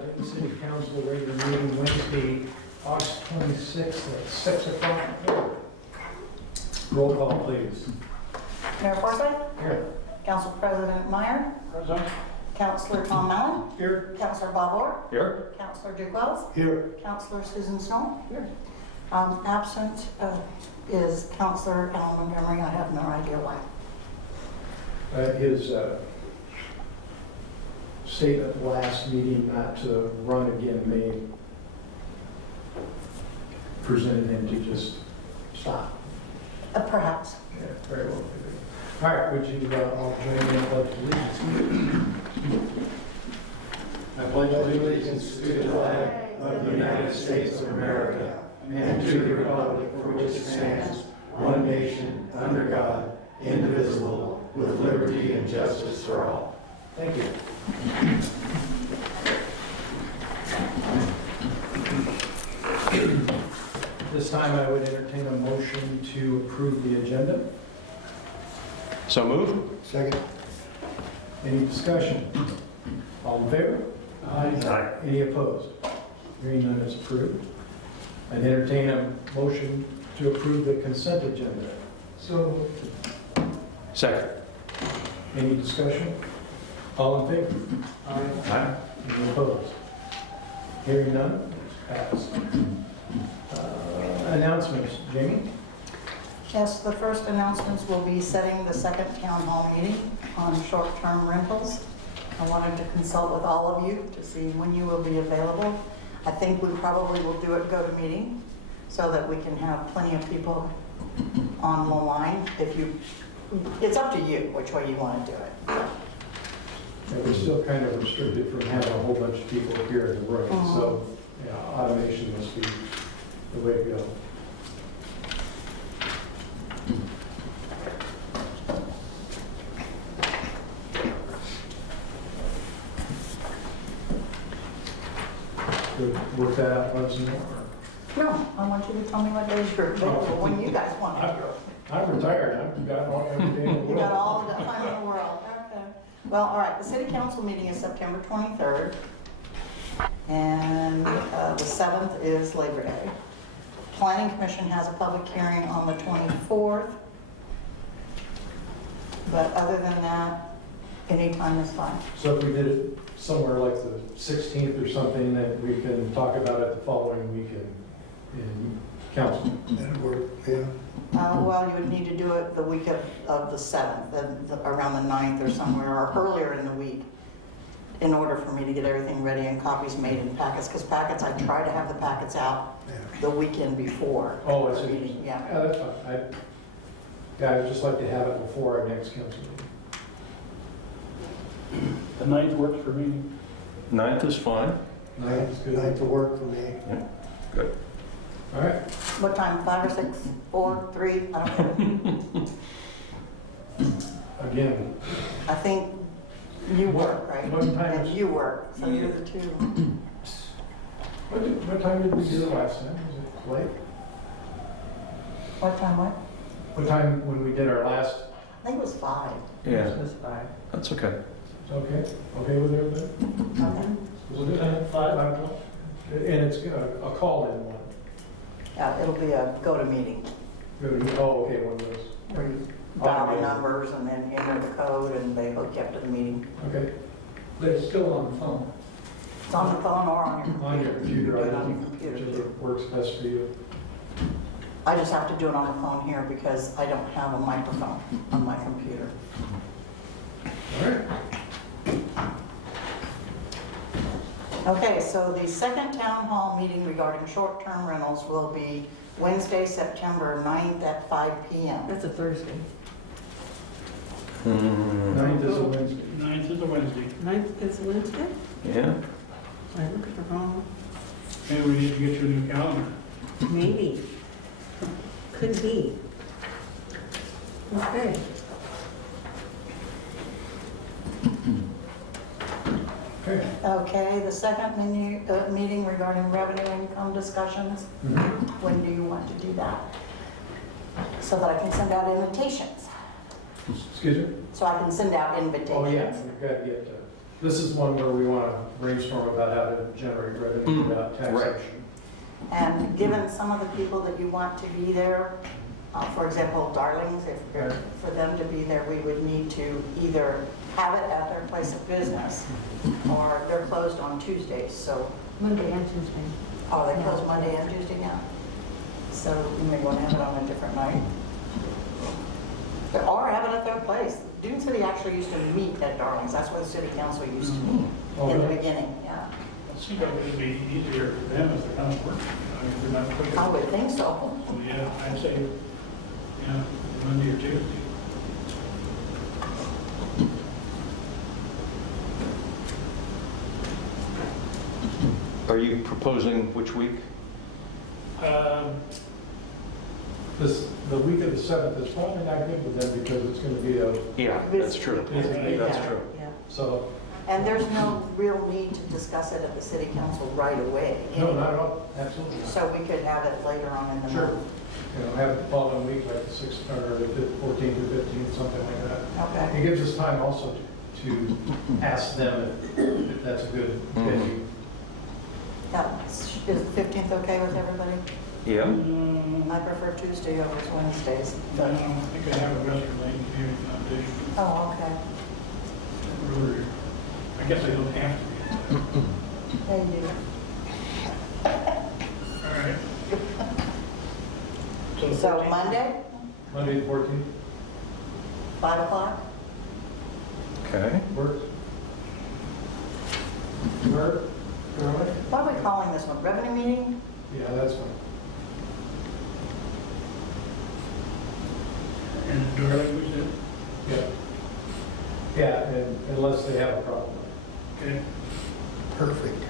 the city council regular meeting Wednesday, August 26th at 6 o'clock. Roll call, please. Mayor Forsyth, Here. Council President Meyer, Present. Councilor Tom Allen, Here. Councilor Bob Orr, Here. Councilor Duke Wells, Here. Councilor Susan Snow. Here. Absent is Councilor Alan Montgomery. I have no idea why. His statement last meeting not to run again may presented him to just stop. Perhaps. Yeah, very well. All right, would you all join me in the pledge of allegiance? I pledge allegiance to the flag of the United States of America and to the republic for which it stands, one nation, under God, indivisible, with liberty and justice for all. Thank you. This time I would entertain a motion to approve the agenda. So moved. Second. Any discussion? All in favor? Aye. Any opposed? Hearing none is approved. I'd entertain a motion to approve the consent agenda. So. Second. Any discussion? All in favor? Aye. Any opposed? Hearing none, it's passed. Announcements, Jamie? Yes, the first announcements will be setting the second town hall meeting on short-term rentals. I wanted to consult with all of you to see when you will be available. I think we probably will do it go to meeting so that we can have plenty of people on the line. It's up to you which way you want to do it. Yeah, we're still kind of restricted from having a whole bunch of people here in the room, so yeah, automation must be the way to go. Good. Work that out, let us know. No, I want you to tell me what days you're available, when you guys want to. I'm retired, I've got all every day in the world. You got all the time in the world. Okay. Well, all right, the city council meeting is September 23rd, and the 7th is Labor Day. Planning Commission has a public hearing on the 24th, but other than that, any time is fine. So if we did it somewhere like the 16th or something, that we can talk about it the following week in council. That'd work, yeah. Well, you would need to do it the week of the 7th, around the 9th or somewhere, or earlier in the week, in order for me to get everything ready and copies made in packets, because packets, I try to have the packets out the weekend before. Oh, I the see. meeting. Yeah. Yeah, that's fine. I would just like to have it before our next council meeting. The 9th works for me. 9th is fine. Ninth is good. Night to work for me. Good. All right. What time, 5 or 6, 4, 3, I don't know. Again, I think you work, right? What time And is- you work, so you're the two. what time did we do it last time? Was it late? What time, what? What time when we did our last? I think it was 5. Yeah, It was 5. that's okay. Okay. Okay with everybody? Okay. Was it 5 o'clock? And it's a call-in one. Yeah, it'll be a go-to-meeting, Oh, okay, one of those. where you dial the numbers and then enter the code, and they hook you up to the meeting. Okay. But it's still on the phone. It's on the phone or on your computer. On your computer, Do it I on your think, computer, whichever too. works best for you. I just have to do it on the phone here because I don't have a microphone on my computer. All right. Okay, so the second town hall meeting regarding short-term rentals will be Wednesday, September 9th at 5 p.m. That's a Thursday. Ninth is a Wednesday. 9th is a Wednesday. 9th is Wednesday? Yeah. I look at the wrong, Maybe we need to get you a new calendar. maybe. Could be. Okay. Okay. Okay, the second meeting regarding revenue income discussions, when do you want to do that? So that I can send out invitations. Excuse me? So I can send out invitations. Oh, yeah, we've got to get This is one where we want to brainstorm about how to generate revenue without taxation. And given some of the people that you want to be there, for example, Darlings, for them to be there, we would need to either have it at their place of business, or they're closed on Tuesdays, so, Monday and Tuesday. oh, they close Monday and Tuesday now? So you may want to have it on a different night. Or have it at their place. Dune City actually used to meet at Darlings, that's where the city council used to meet Oh, in the really? beginning, yeah. It seems like it'd be easier for them if they're not working. I mean, if they're not quick. I would think so. So, yeah, I'd say, yeah, Monday or Tuesday. Are you proposing which week? The week of the 7th is probably not good with them because it's going to be a, Yeah, that's true. Busy week. That's Yeah, true. yeah. so, And there's no real need to discuss it at the city council right away. no, not at all, absolutely not. So we could have it later on in the Sure. month. Have it the following week, like the 6th or the 14th or 15th, something like that. Okay. It gives us time also to ask them if that's a good venue. Yeah, is the 15th okay with everybody? Yeah? I prefer Tuesday over Wednesdays. I don't think I have a Western Lane Community Foundation. Oh, okay. Rotary. I guess I don't have to be. Yeah, you do. All right. So the So 14th. Monday, Monday the 14th, 5 o'clock? Okay. works? Work? Charlie? What are we calling this one? Revenue meeting? Yeah, that's fine. And Darling, we said, Yeah. Yeah, and unless they have a problem. okay. Perfect.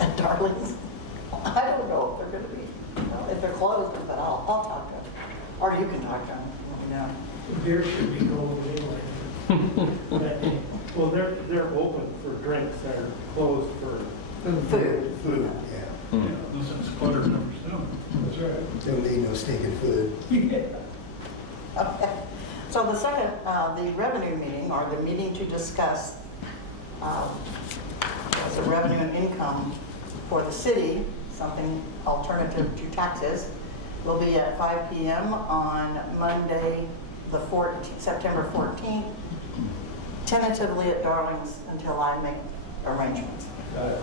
At Darlings? I don't know if they're going to be, if they're closed, but I'll talk to them. Or you can talk to them, let me know. Beer should be cold anyway. Well, they're open for drinks, they're closed for Food. Food, yeah. Yeah, unless it's cluttered number seven. That's right. Don't need no stinking food. Okay. So the second, the revenue meeting, or the meeting to discuss the revenue and income for the city, something alternative to taxes, will be at 5 p.m. on Monday, September 14th, tentatively at Darlings until I make arrangements. Got it.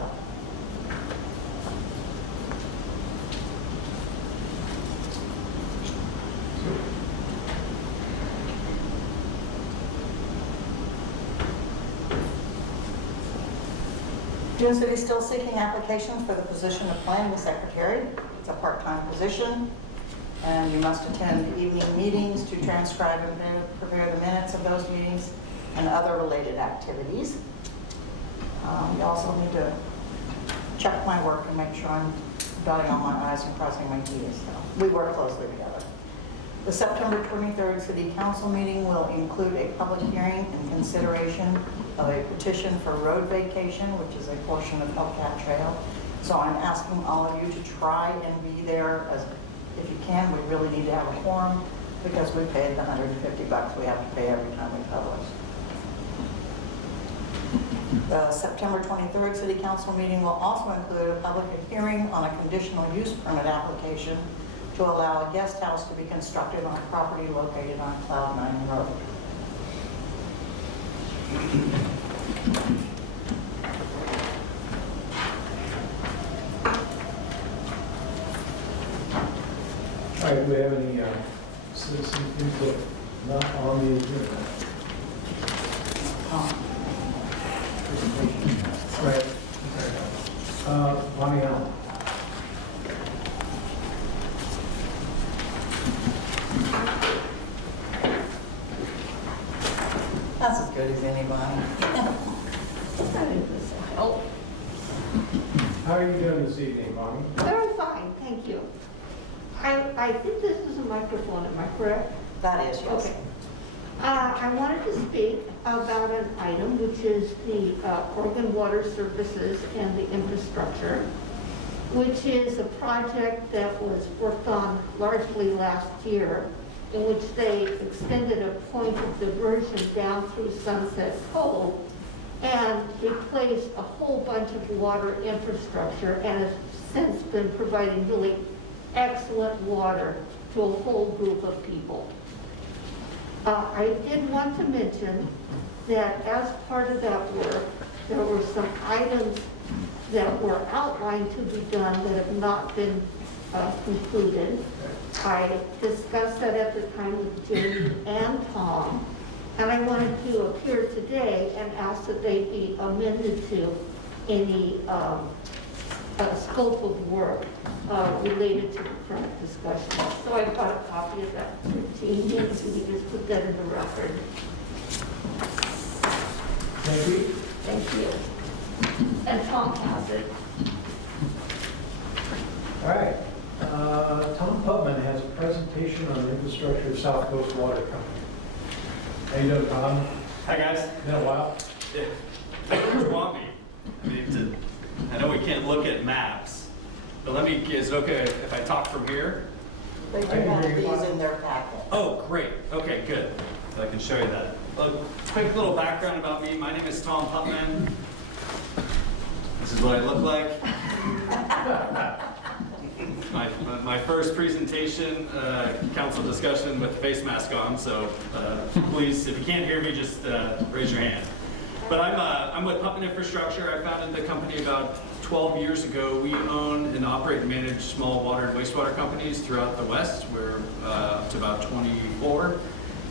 Dune City is still seeking applications for the position of planning secretary. It's a part-time position, and you must attend evening meetings to transcribe and prepare the minutes of those meetings and other related activities. You also need to check my work and make sure I'm dotting all my i's and crossing my t's. So we work closely together. The September 23rd City Council meeting will include a public hearing and consideration of a petition for road vacation, which is a portion of Hellcat Trail. So I'm asking all of you to try and be there if you can. We really need to have a quorum because we paid the $150 we have to pay every time we publish. The September 23rd City Council meeting will also include a public hearing on a conditional use permit application to allow a guest house to be constructed on a property located on Cloud9 Road. All right, do we have any citizen input not on the agenda? Right. Bonnie Allen. That's as good as anybody. How are you doing this evening, Bonnie? Very fine, thank you. I think this is a microphone, am I correct? That is, yes. Okay. I wanted to speak about an item, which is the Oregon Water Services and the infrastructure, which is a project that was worked on largely last year, in which they extended a point of diversion down through Sunset Cove and replaced a whole bunch of water infrastructure and has since been providing really excellent water to a whole group of people. I did want to mention that as part of that work, there were some items that were outlined to be done that have not been concluded. I discussed that at the time with Jim and Tom, and I wanted to appear today and ask that they be amended to any scope of work related to the current discussion. So I've got a copy of that 15 minutes, and you just put that in the record. Thank you. Thank you. And Tom has it. All right. Tom Putman has a presentation on the infrastructure of South Coast Water Company. How you doing, Tom? Hi, guys. Been a while? Where do you want me? I know we can't look at maps, but is it okay if I talk from here? They do have these in their packet. Oh, great. Okay, good. So I can show you that. A quick little background about me. My name is Tom Putman. This is what I look like. My first presentation, council discussion with the face mask on, so please, if you can't hear me, just raise your hand. But I'm with Putman Infrastructure. I founded the company about 12 years ago. We own and operate and manage small water and wastewater companies throughout the West. We're up to about 24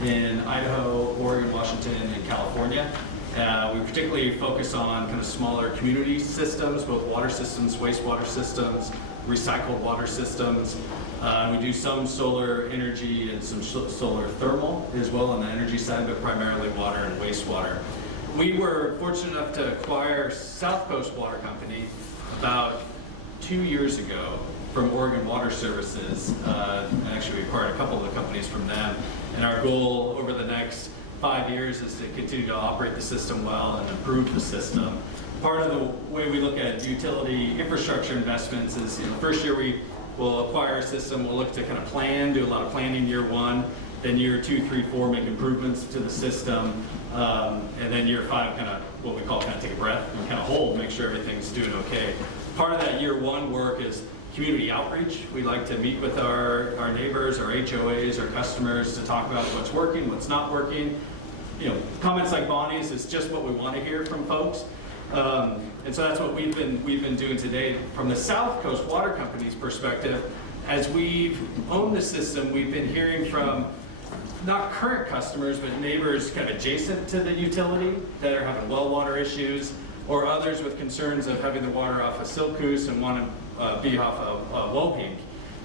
in Idaho, Oregon, Washington, and California. We particularly focus on kind of smaller community systems, both water systems, wastewater systems, recycled water systems. We do some solar energy and some solar thermal as well on the energy side, but primarily water and wastewater. We were fortunate enough to acquire South Coast Water Company about 2 years ago from Oregon Water Services. And actually, we acquired a couple of the companies from them. And our goal over the next 5 years is to continue to operate the system well and improve the system. Part of the way we look at utility infrastructure investments is, first year we will acquire a system, we'll look to kind of plan, do a lot of planning year one, then year 2, 3, 4, make improvements to the system, and then year 5, kind of what we call kind of take a breath and kind of hold, make sure everything's doing okay. Part of that year 1 work is community outreach. We like to meet with our neighbors, our HOAs, our customers to talk about what's working, what's not working. Comments like Bonnie's is just what we want to hear from folks. And so that's what we've been doing today. From the South Coast Water Company's perspective, as we've owned the system, we've been hearing from not current customers, but neighbors kind of adjacent to the utility that are having well water issues, or others with concerns of having the water off of Silcoos and want to be off of Wohink.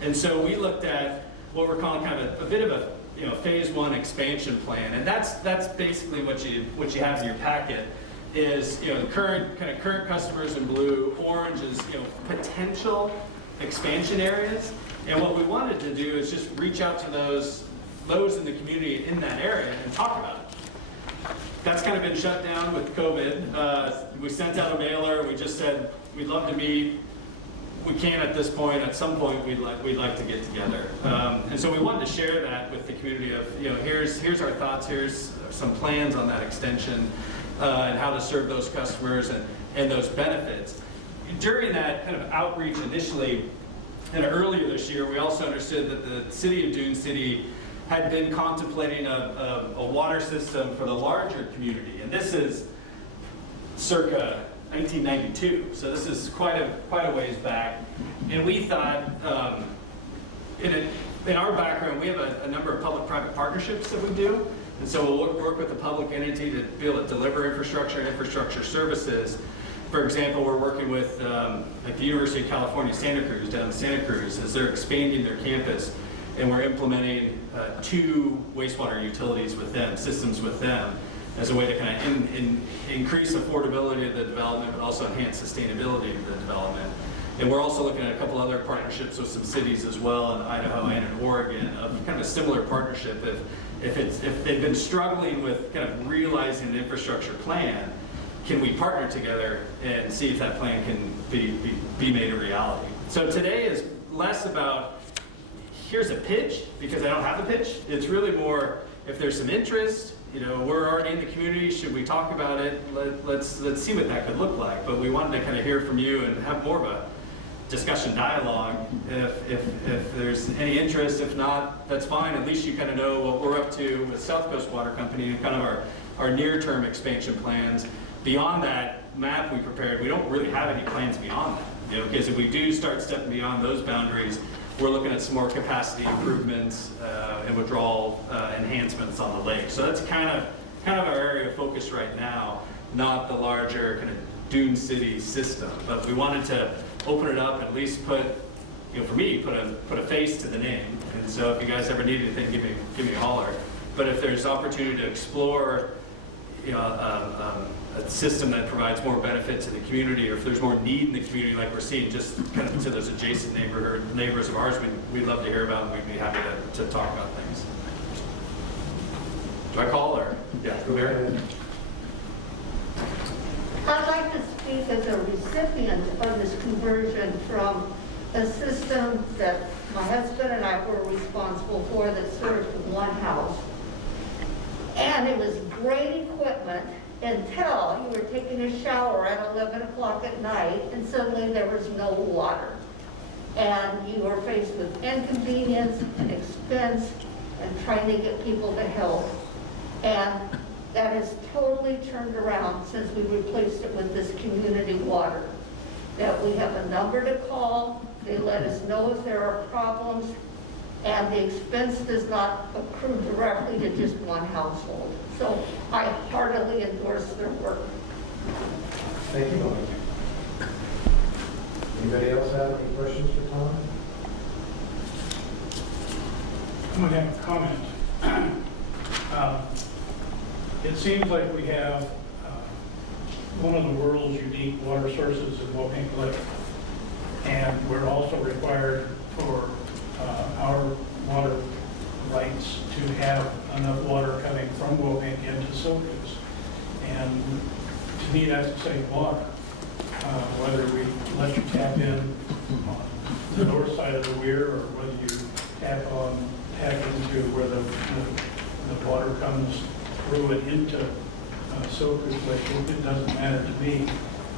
And so we looked at what we're calling kind of a bit of a phase 1 expansion plan, and that's basically what you have in your packet. Is the current customers in blue, orange is potential expansion areas, and what we wanted to do is just reach out to those in the community in that area and talk about it. That's kind of been shut down with COVID. We sent out a mailer. We just said we'd love to meet. We can't at this point. At some point, we'd like to get together, and so we wanted to share that with the community of here's our thoughts. Here's some plans on that extension. And how to serve those customers and those benefits. During that kind of outreach initially, and earlier this year, we also understood that the city of Dune City had been contemplating a water system for the larger community. And this is circa 1992, so this is quite a ways back. And we thought, in our background, we have a number of public-private partnerships that we do. And so we'll work with the public entity to be able to deliver infrastructure and infrastructure services. For example, we're working with like the University of California, Santa Cruz, down in Santa Cruz, as they're expanding their campus, and we're implementing 2 wastewater utilities with them, systems with them, as a way to kind of increase affordability of the development, but also enhance sustainability of the development. And we're also looking at a couple other partnerships with some cities as well in Idaho and in Oregon of kind of a similar partnership. If they've been struggling with kind of realizing an infrastructure plan, can we partner together and see if that plan can be made a reality? So today is less about here's a pitch, because I don't have a pitch. It's really more if there's some interest we're already in the community, should we talk about it? Let's see what that could look like. But we wanted to kind of hear from you and have more of a discussion dialogue. If there's any interest, if not, that's fine. At least you kind of know what we're up to with South Coast Water Company and kind of our near-term expansion plans. Beyond that map we prepared, we don't really have any plans beyond that. Because if we do start stepping beyond those boundaries, we're looking at some more capacity improvements and withdrawal enhancements on the lake. So that's kind of our area of focus right now, not the larger kind of Dune City system. But we wanted to open it up and at least put, for me, put a face to the name. And so if you guys ever need anything, give me a holler. But if there's opportunity to explore, a system that provides more benefit to the community, or if there's more need in the community, like we're seeing just kind of to those adjacent neighbors of ours, we'd love to hear about, and we'd be happy to talk about things. Do I call or? Yeah, go there. I'd like to speak as a recipient of this conversion from a system that my husband and I were responsible for that served one house. And it was great equipment until you were taking a shower at 11 o'clock at night and suddenly there was no water. And you were faced with inconvenience and expense and trying to get people to help. And that has totally turned around since we replaced it with this community water. That we have a number to call, they let us know if there are problems, and the expense does not accrue directly to just one household. So I heartily endorse their work. Thank you, Mike. Anybody else have any questions for Tom? I'm going to have a comment. It seems like we have one of the world's unique water sources in Waupink Lake. And we're also required for our water rights to have enough water coming from Waupink into Silkus. And to me, that's the same water. Whether we let you tap in on the north side of the weir or whether you tap into where the water comes through and into Silkus Lake, it doesn't matter to me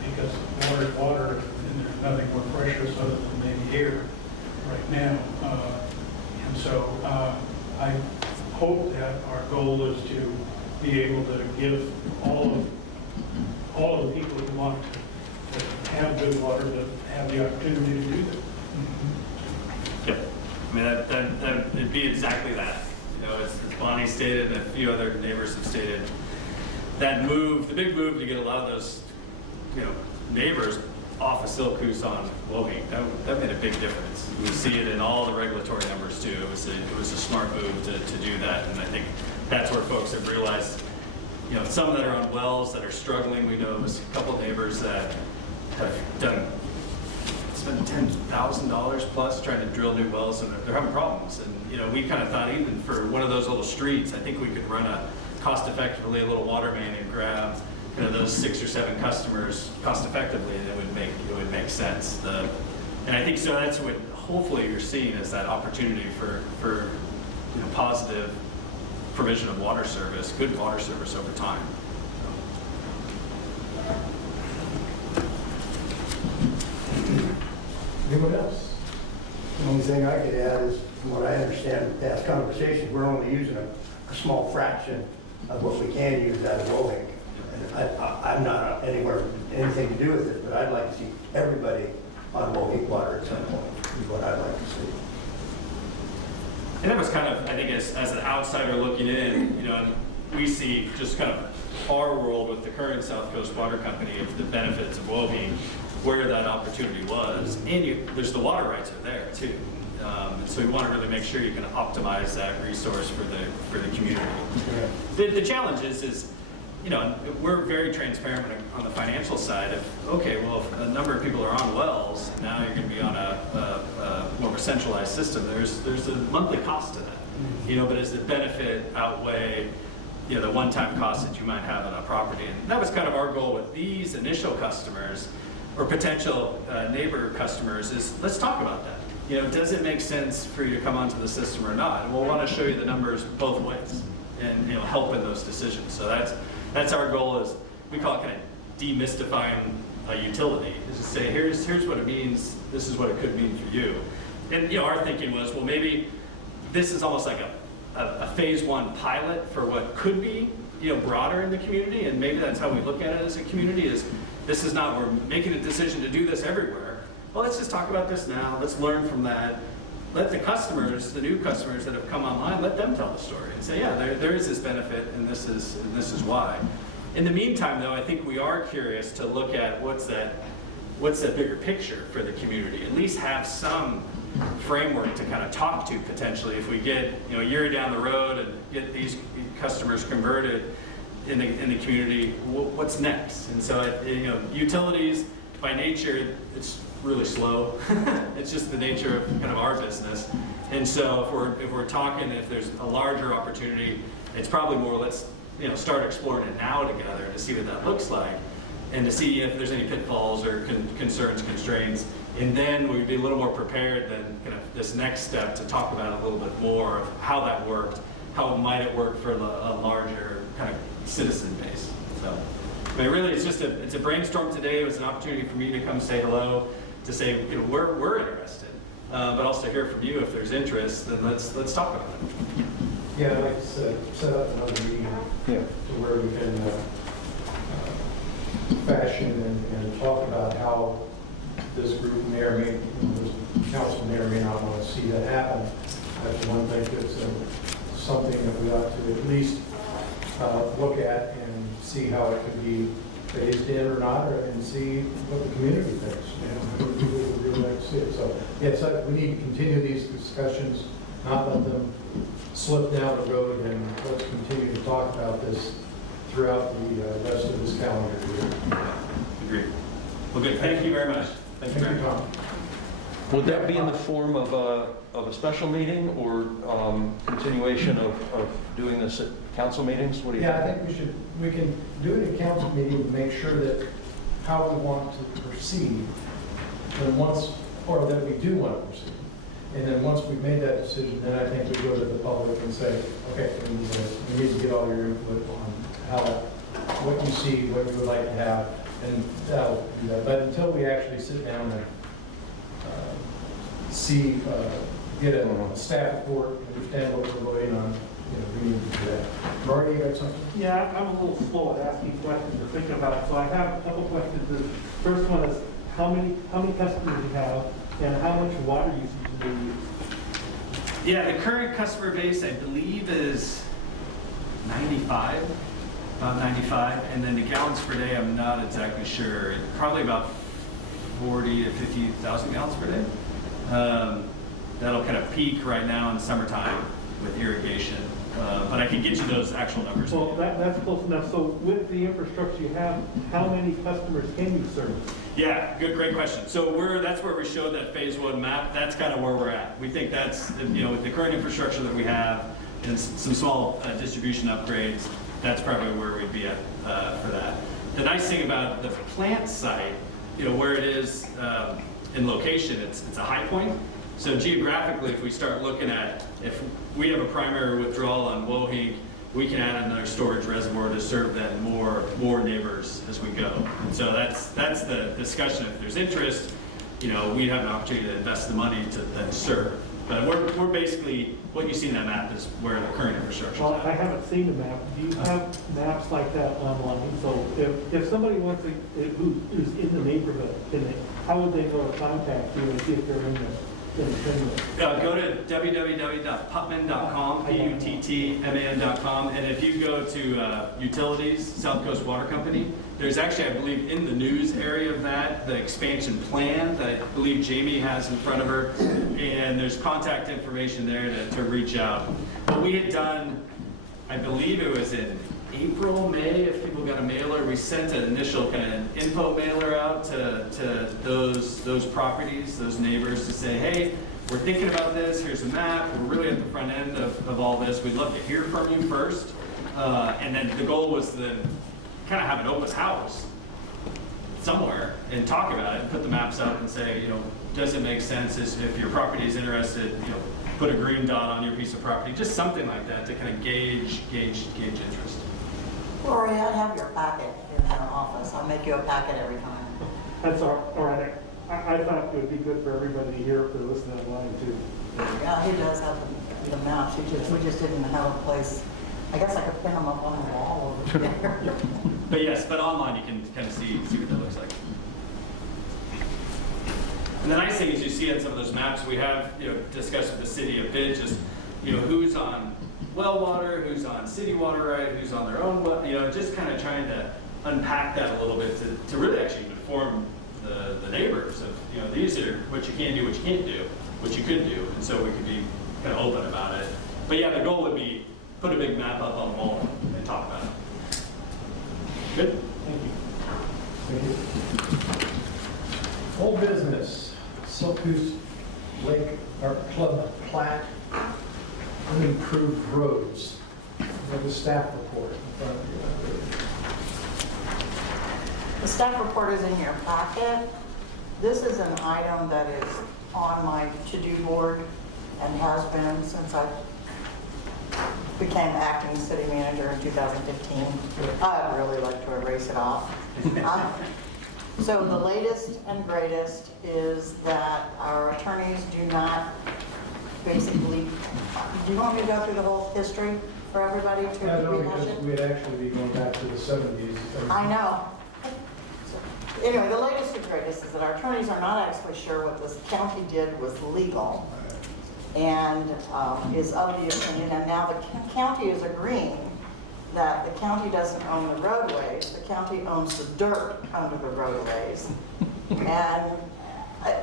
because water is water and there's nothing more precious other than maybe air right now. And so I hope that our goal is to be able to give all of the people who want to have good water to have the opportunity to do that. Yep. I mean, that it'd be exactly that. As Bonnie stated and a few other neighbors have stated, that move, the big move to get a lot of those, neighbors off of Silkus on Waupink, that made a big difference. We see it in all the regulatory numbers too. It was a smart move to do that, and I think that's where folks have realized, some that are on wells that are struggling. We know there's a couple neighbors that have spent $10,000 plus trying to drill new wells, and they're having problems. And we kind of thought even for one of those little streets, I think we could run a cost-effectively a little water main and grab those 6 or 7 customers cost-effectively, and it would make sense. And I think so. That's what hopefully you're seeing is that opportunity for positive provision of water service, good water service over time. Anyone else? The only thing I could add is, from what I understand from past conversations, we're only using a small fraction of what we can use out of Waupink. And I'm not anywhere, anything to do with it, but I'd like to see everybody on Waupink water at some point, is what I'd like to see. And that was kind of, I think, as an outsider looking in, we see just kind of our world with the current South Coast Water Company of the benefits of Waupink, where that opportunity was, and there's the water rights are there too. So we want to really make sure you can optimize that resource for the community. Yeah. The challenge is we're very transparent on the financial side of, okay, well, if a number of people are on wells, now you're going to be on a more of a centralized system. There's a monthly cost to that, but does the benefit outweigh the one-time cost that you might have on a property? And that was kind of our goal with these initial customers or potential neighbor customers is let's talk about that. Does it make sense for you to come onto the system or not? And we'll want to show you the numbers both ways. and help in those decisions. So that's our goal. Is we call it kind of demystifying a utility. Is to say here's what it means. This is what it could mean for you. And our thinking was, well, maybe this is almost like a phase 1 pilot for what could be broader in the community, and maybe that's how we look at it as a community. Is this is not we're making a decision to do this everywhere. Well, let's just talk about this now. Let's learn from that. Let the customers, the new customers that have come online, let them tell the story and say, yeah, there is this benefit, and this is why. In the meantime, though, I think we are curious to look at what's that bigger picture for the community. At least have some framework to kind of talk to potentially if we get a year down the road and get these customers converted in the community. What's next? And so utilities by nature, it's really slow. It's just the nature of kind of our business. And so if we're talking, if there's a larger opportunity, it's probably more let's start exploring it now together to see what that looks like, and to see if there's any pitfalls or concerns, constraints, and then we'd be a little more prepared than kind of this next step to talk about a little bit more of how that worked, how might it work for a larger kind of citizen base. So, I mean, really, it's a brainstorm today. It was an opportunity for me to come say hello, to say we're interested, but also hear from you if there's interest. Then let's talk about it. Yeah, I'd like to set up another meeting Yeah. to where we can fashion and talk about how this group may or may, this council may or may not want to see that happen. That's one thing that's something that we ought to at least look at and see how it could be phased in or not, and see what the community thinks. Who people would really like to see it. So, yeah, we need to continue these discussions, not let them slip down the road, and let's continue to talk about this throughout the rest of this calendar year. Agreed. Well, good. Thank you very much. Thank you very much. Tom. Would that be in the form of a special meeting or continuation of doing this at council meetings? What do you think? Yeah, I think we can do it at council meeting to make sure that how we want to proceed, and or that we do want to proceed. And then once we've made that decision, then I think we go to the public and say, okay, we need to get all your input on what you see, what you would like to have, and that'll do that. But until we actually sit down and get a staff report, understand what we're voting on, we need to do that. Marty, you got something? Yeah, I'm a little slow at asking questions or thinking about it, so I have a couple questions. The first one is, how many customers you have, and how much water usage do you use? Yeah, the current customer base, I believe, is 95, about 95, and then the gallons per day, I'm not exactly sure. Probably about 40 to 50,000 gallons per day. That'll kind of peak right now in summertime with irrigation, but I can get you those actual numbers. Well, that's close enough. So with the infrastructure you have, how many customers can you serve? Yeah, great question. So that's where we showed that phase 1 map. That's kind of where we're at. We think that's, with the current infrastructure that we have and some small distribution upgrades, that's probably where we'd be at for that. The nice thing about the plant site, where it is in location, it's a high point. So geographically, if we start looking at, if we have a primary withdrawal on Wohink, we can add another storage reservoir to serve then more neighbors as we go. And so that's the discussion. If there's interest, we'd have an opportunity to invest the money to then serve. But we're basically, what you see in that map is where the current infrastructure is Well, at. I haven't seen the map. Do you have maps like that online? So if somebody wants to, who's in the neighborhood, how would they go to contact you and see if they're in the Go to www.puttman.com, Puttman.com, and if you go to utilities, South Coast Water Company, there's actually, I believe, in the news area of that, the expansion plan that I believe Jamie has in front of her, and there's contact information there to reach out. What we had done, I believe it was in April, May, if people got a mailer, we sent an initial kind of info mailer out to those properties, those neighbors, to say, hey, we're thinking about this, here's a map, we're really at the front end of all this, we'd love to hear from you first. And then the goal was to then kind of have an open house somewhere and talk about it and put the maps up and say, does it make sense if your property is interested, put a green dot on your piece of property, just something like that to kind of gauge interest. Lori, I have your packet in our office. I'll make you a packet every time. That's all right. I thought it would be good for everybody to hear if they're listening online too. Yeah, he does have the maps. We just didn't have a place. I guess I could pin them up on the wall over there. But yes, but online you can kind of see what that looks like. And the nice thing is you see on some of those maps we have, discussed with the city a bit, just, who's on well water, who's on city water right, who's on their own well, just kind of trying to unpack that a little bit to really actually inform the neighbors of, these are what you can do, what you can't do, what you could do, and so we could be kind of open about it. But yeah, the goal would be put a big map up on the wall and talk about it. Good? Thank you. Thank you. Old business, Silkus Lake or Club plat, unimproved roads. We have a staff report in front of you. The staff report is in your packet. This is an item that is on my to-do board and has been since I became acting city manager in 2015. I'd really like to erase it off. So the latest and greatest is that our attorneys do not basically, do you want me to go through the whole history for everybody to rehash it? We'd actually be going back to the 70s. I know. Anyway, the latest and greatest is that our attorneys are not actually sure what this county did was legal and is of the opinion, and now the county is agreeing that the county doesn't own the roadways, the county owns the dirt under the roadways. And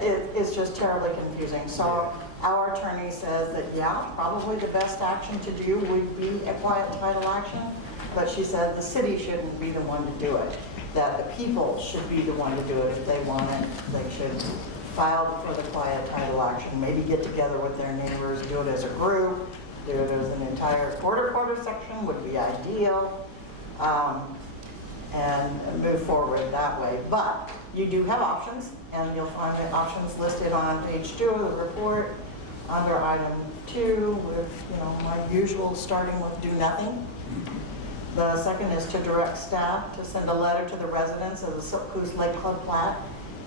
it's just terribly confusing. So our attorney says that, yeah, probably the best action to do would be a quiet title action, but she said the city shouldn't be the one to do it, that the people should be the one to do it if they want it. They should file for the quiet title action, maybe get together with their neighbors, do it as a group, do it as an entire quarter section would be ideal, and move forward that way. But you do have options, and you'll find the options listed on page 2 of the report under item 2 with, my usual starting with do nothing. The second is to direct staff to send a letter to the residents of the Silkus Lake Club plat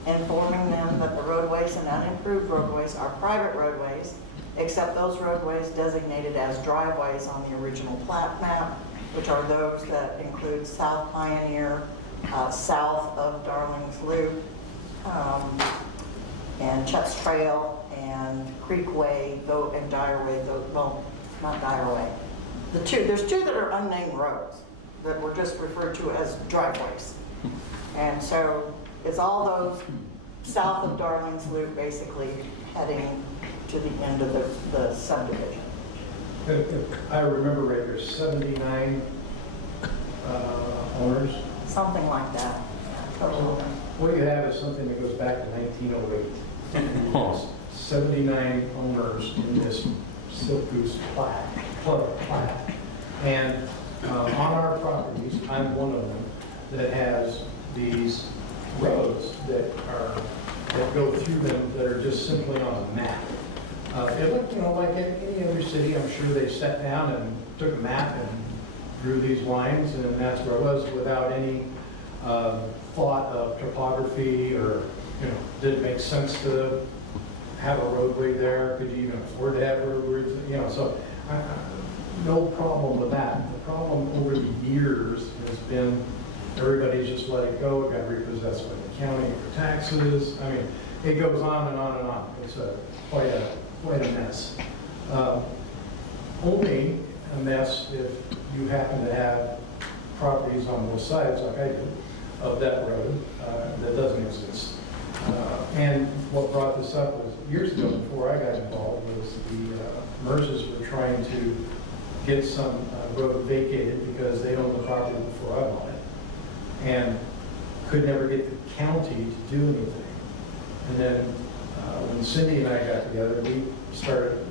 informing them that the roadways and unimproved roadways are private roadways, except those roadways designated as driveways on the original plat map, which are those that include South Pioneer, south of Darlings Loop, and Chet's Trail, and Creek Way, and Dyer Way, well, not Dyer Way. There's two that are unnamed roads that were just referred to as driveways. And so it's all those south of Darlings Loop basically heading to the end of the subdivision. If I remember right, there's 79 owners. Something like that. Total. What you have is something that goes back to 1908. 79 owners in this Silkus Club plat. And on our properties, I'm one of them that has these roads that go through them that are just simply on a map. It looked, like any other city. I'm sure they sat down and took a map and drew these lines, and that's where it was, without any thought of topography or, did it make sense to have a roadway there? Could you even afford to have roadways? So no problem with that. The problem over the years has been everybody's just let it go. It got repossessed by the county for taxes. I mean, it goes on and on and on. It's quite a mess. Only a mess if you happen to have properties on both sides, like I do, of that road that doesn't exist. And what brought this up was years ago, before I got involved, was the MERSs were trying to get some road vacated because they owned the property before I bought it, and could never get the county to do anything. And then when Cindy and I got together, we started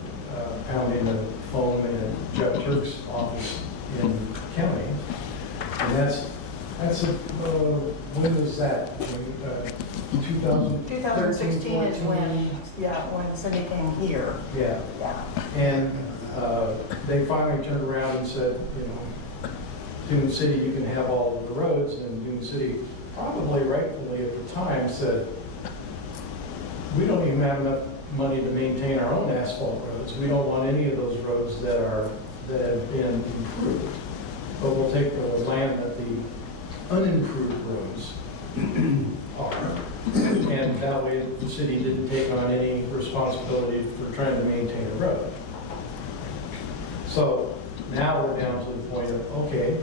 pounding the phone in Jeff Turk's office in the county, and that's That's when was that? 2013? 2016 is when Cindy came here. Yeah, Yeah. and they finally turned around and said, you know, Dune City, you can have all of the roads, and Dune City, probably rightfully at the time, said, we don't even have enough money to maintain our own asphalt roads. We don't want any of those roads that have been improved. But we'll take the land that the unimproved roads are, and that way the city didn't take on any responsibility for trying to maintain a road. So now we're down to the point of, okay,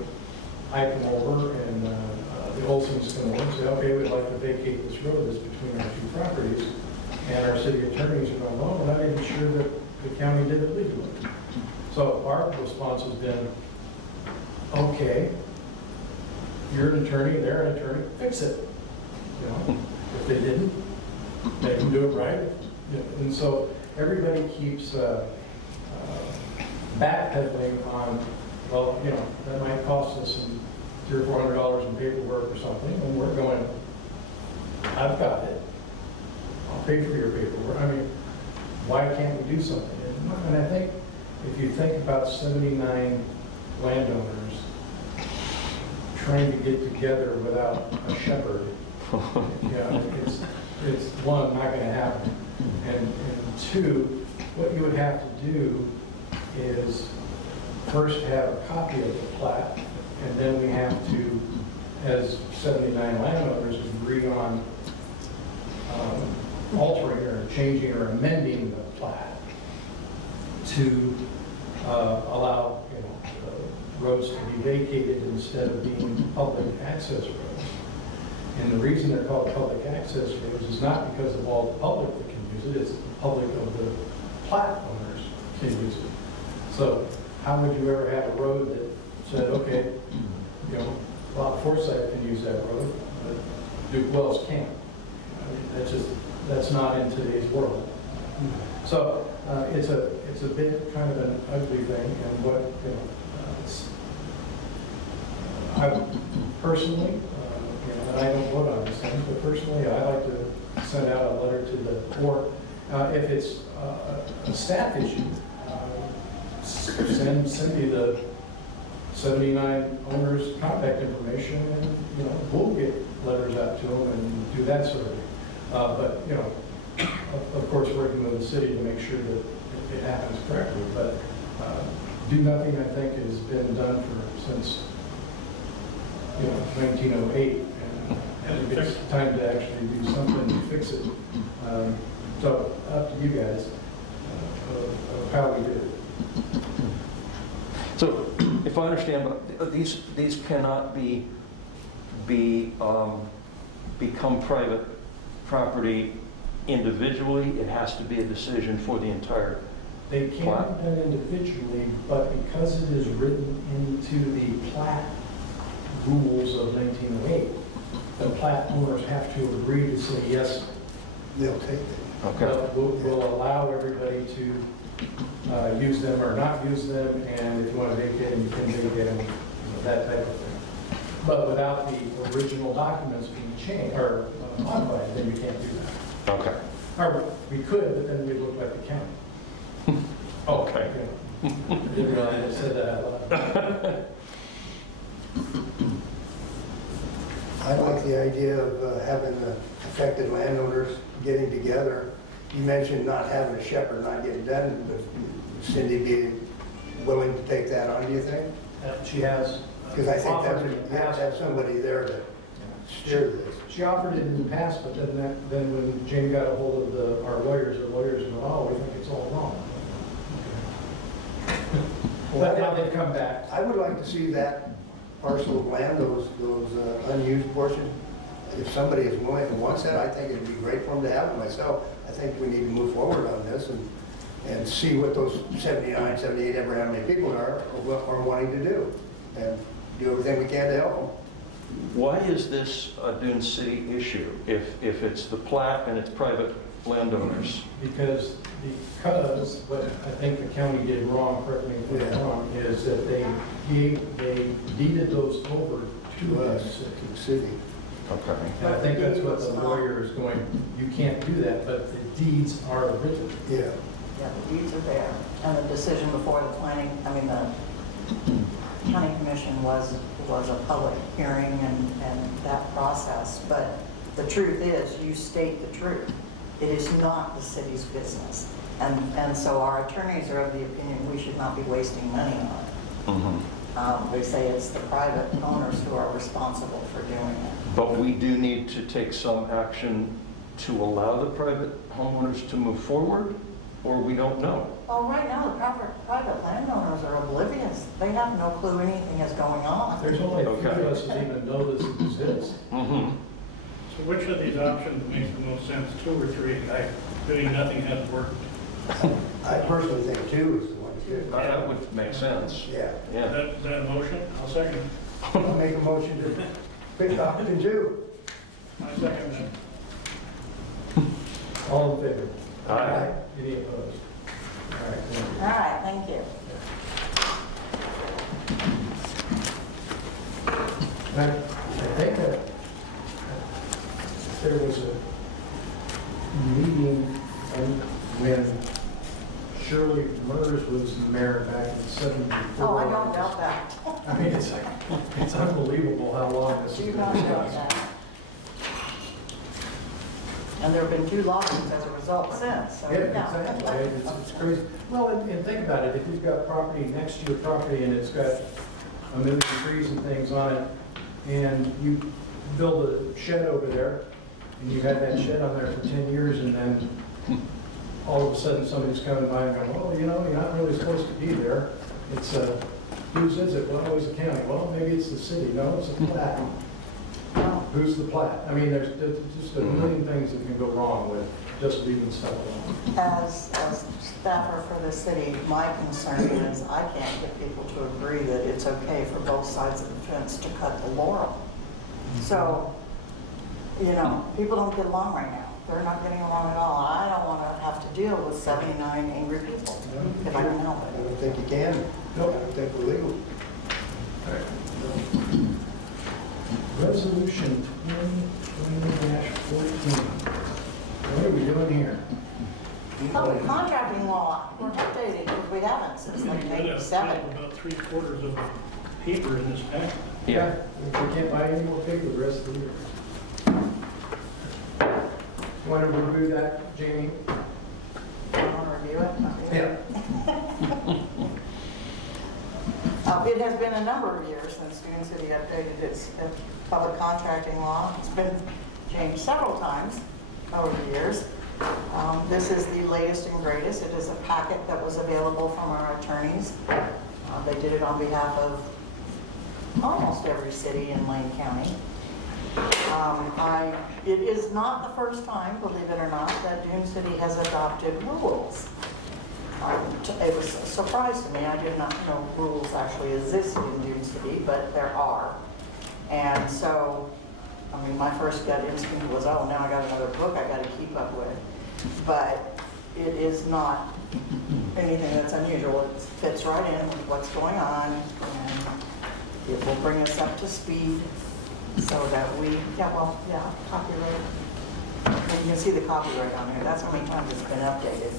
I come over and the Olsons come over and say, okay, we'd like to vacate this road that's between our two properties. And our city attorneys are going, oh, we're not even sure that the county did it legally. So our response has been, okay, you're an attorney, they're an attorney, fix it. You know, if they didn't, make them do it right. And so everybody keeps backpedaling on, well, you know, that might cost us some $300 or $400 in paperwork or something, and we're going, I've got it. I'll pay for your paperwork. I mean, why can't we do something? And I think if you think about 79 landowners trying to get together without a shepherd, yeah, it's one, not going to happen. And two, what you would have to do is first have a copy of the plat, and then we have to, as 79 landowners, agree on altering or changing or amending the plat to allow, you know, roads to be vacated instead of being public access roads. And the reason they're called public access roads is not because of all the public that can use it, it's the public of the plat owners can use it. So how would you ever have a road that said, okay, you know, Bob Forsyth can use that road, but Duke Wells can't? I mean, that's not in today's world. So it's a bit kind of an ugly thing, and what, you know, I personally, you know, and I don't vote on these things, but personally, I like to send out a letter to the court. If it's a staff issue, send Cindy the 79 owners' contact information, and, you know, we'll get letters out to them and do that sort of thing. But, you know, of course, working with the city to make sure that it happens correctly. But do nothing, I think, has been done since, you know, 1908. And I think it's time to actually do something to fix it. So up to you guys of how we do it. So, if I understand, these cannot become private property individually. It has to be a decision for the entire They can be done individually, but because it is written into the plat rules of 1908, the plat owners have to agree to say, yes, They'll take it. Okay. we'll allow everybody to use them or not use them, and if you want to vacate them, you can vacate them, you know, that type of thing. But without the original documents being changed or modified, then you can't do that. Okay. Or we could, but then we'd look like the county. Okay. Yeah. Didn't realize I said that out loud. I like the idea of having the affected landowners getting together. You mentioned not having a shepherd, not getting done, but Cindy being willing to take that on, do you think? She has. Because I think that offered you it in the have past. to have somebody there to steer this. She offered it in the past, but then when Jane got a hold of our lawyers go, oh, we think it's all wrong. Well, now they've come back. I would like to see that parcel of land, those unused portions, if somebody is willing and wants that, I think it'd be great for them to have it myself. I think we need to move forward on this and see what those 79, 78, ever how many people are wanting to do. And do everything we can to help them. Why is this a Dune City issue if it's the plat and it's private landowners? Because what I think the county did wrong, correct me if I'm wrong, is that they deeded those over to us, to the city. Okay. And I think that's what the lawyer is going, you can't do that, but the deeds are written. Yeah. Yeah, the deeds are there, and the decision before the county commission was a public hearing and that process, but the truth is, you state the truth. It is not the city's business, and so our attorneys are of the opinion we should not be wasting money on it. They say it's the private owners who are responsible for doing it. But we do need to take some action to allow the private homeowners to move forward, or we don't know? Well, right now, the private landowners are oblivious. They have no clue anything is going on. There's only a few Okay. of us that even know this exists. So which of these options makes the most sense, 2 or 3? Doing nothing has worked. I personally think 2 is the one to do. That would make sense. Yeah. Yeah. Is that a motion? I'll second it. I'll make a motion to pick option 2. I second that. All in favor? Aye. Any opposed? All right, thank you. All right, thank you. I think that there was a meeting when Shirley Mers was mayor back in '74. Oh, I don't doubt that. I mean, it's unbelievable how long this has Do been not doubt discussed. that. And there have been 2 lawsuits as a result since, so. Yeah, exactly. It's crazy. Well, and think about it, if you've got property next to your property and it's got a million trees and things on it, and you build a shed over there, and you've had that shed on there for 10 years, and then all of a sudden somebody's coming by and going, well, you know, you're not really supposed to be there. It's, whose is it? Well, it's the county. Well, maybe it's the city. No, it's the plat. Who's the plat? I mean, there's just a million things that can go wrong with just leaving stuff alone. As staffer for the city, my concern is I can't get people to agree that it's okay for both sides of the fence to cut the laurel. So, you know, people don't get along right now. They're not getting along at all. I don't want to have to deal with 79 angry people if I can help I it. don't think you can. No, I don't think we're legal. Resolution 2020-14. What are we doing here? Public contracting law, we're updating, because we haven't since like We have '87. about 3/4 of the paper in this packet. Yeah. We can't buy any more paper the rest of the year. You want to review that, Jamie? You want to review it? Yeah. It has been a number of years since Dune City updated its public contracting law. It's been changed several times over the years. This is the latest and greatest. It is a packet that was available from our attorneys. They did it on behalf of almost every city in Lane County. It is not the first time, believe it or not, that Dune City has adopted rules. It was a surprise to me. I did not know rules actually existed in Dune City, but there are. And so, I mean, my first gut instinct was, oh, now I got another book I got to keep up with. But it is not anything that's unusual. It fits right in with what's going on, and it will bring us up to speed so that we, copyright. And you can see the copyright on here. That's how many times it's been updated.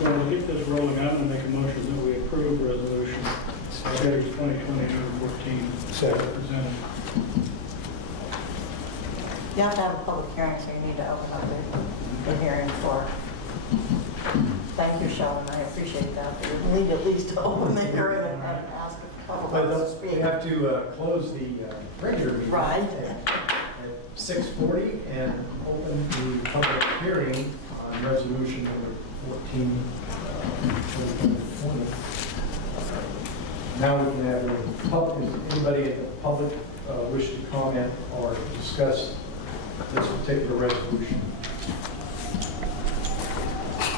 So to get this rolling, I'm going to make a motion that we approve resolution series 2020-14 Second. presented. You have to have a public hearing, so you need to open up the hearing for it. Thank you, Sheldon, I appreciate that. You need at least to open the hearing and ask a couple But of us to we speak. have to close the regular meeting Right. at 6:40 and open the public hearing on resolution number 14, 2020. Now we can have anybody in the public wish to comment or discuss this particular resolution.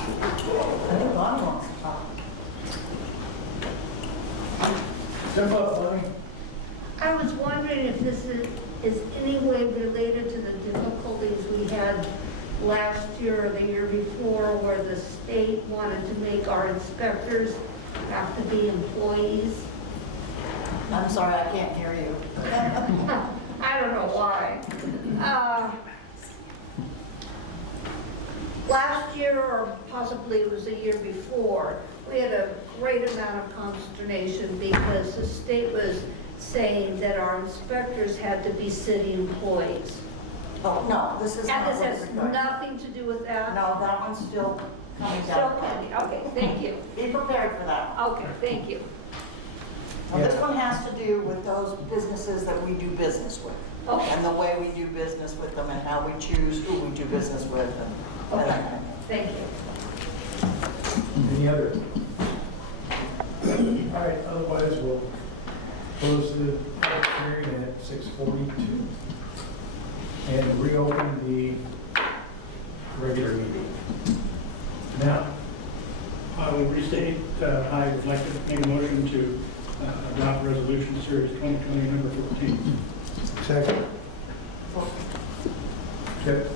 I think Bonnie wants to talk. Step up, Bonnie. I was wondering if this is any way related to the difficulties we had last year or the year before where the state wanted to make our inspectors have to be employees. I'm sorry, I can't hear you. I don't know why. Last year, or possibly it was the year before, we had a great amount of consternation because the state was saying that our inspectors had to be city employees. Oh, no, this is And not this what has we're doing. nothing to do with that? No, that one's still coming Still down. pending, okay, thank you. Be prepared for that one. Okay, thank you. Now, this one has to do with those businesses that we do business with. Okay. And the way we do business with them and how we choose who we do business with and that kind of thing. Thank you. Any other? All right, otherwise we'll close the public hearing at 6:42 and reopen the regular meeting. Now, I will restate, I would like to make a motion to adopt resolution series 2020 number 14. second. Okay.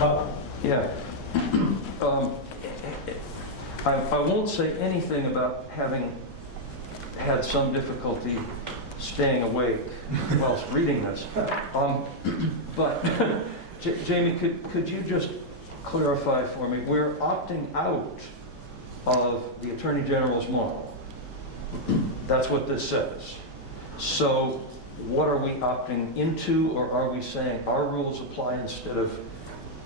Bob? Yeah. I won't say anything about having had some difficulty staying awake whilst reading this. But, Jamie, could you just clarify for me, we're opting out of the Attorney General's model. That's what this says. So what are we opting into, or are we saying our rules apply instead of?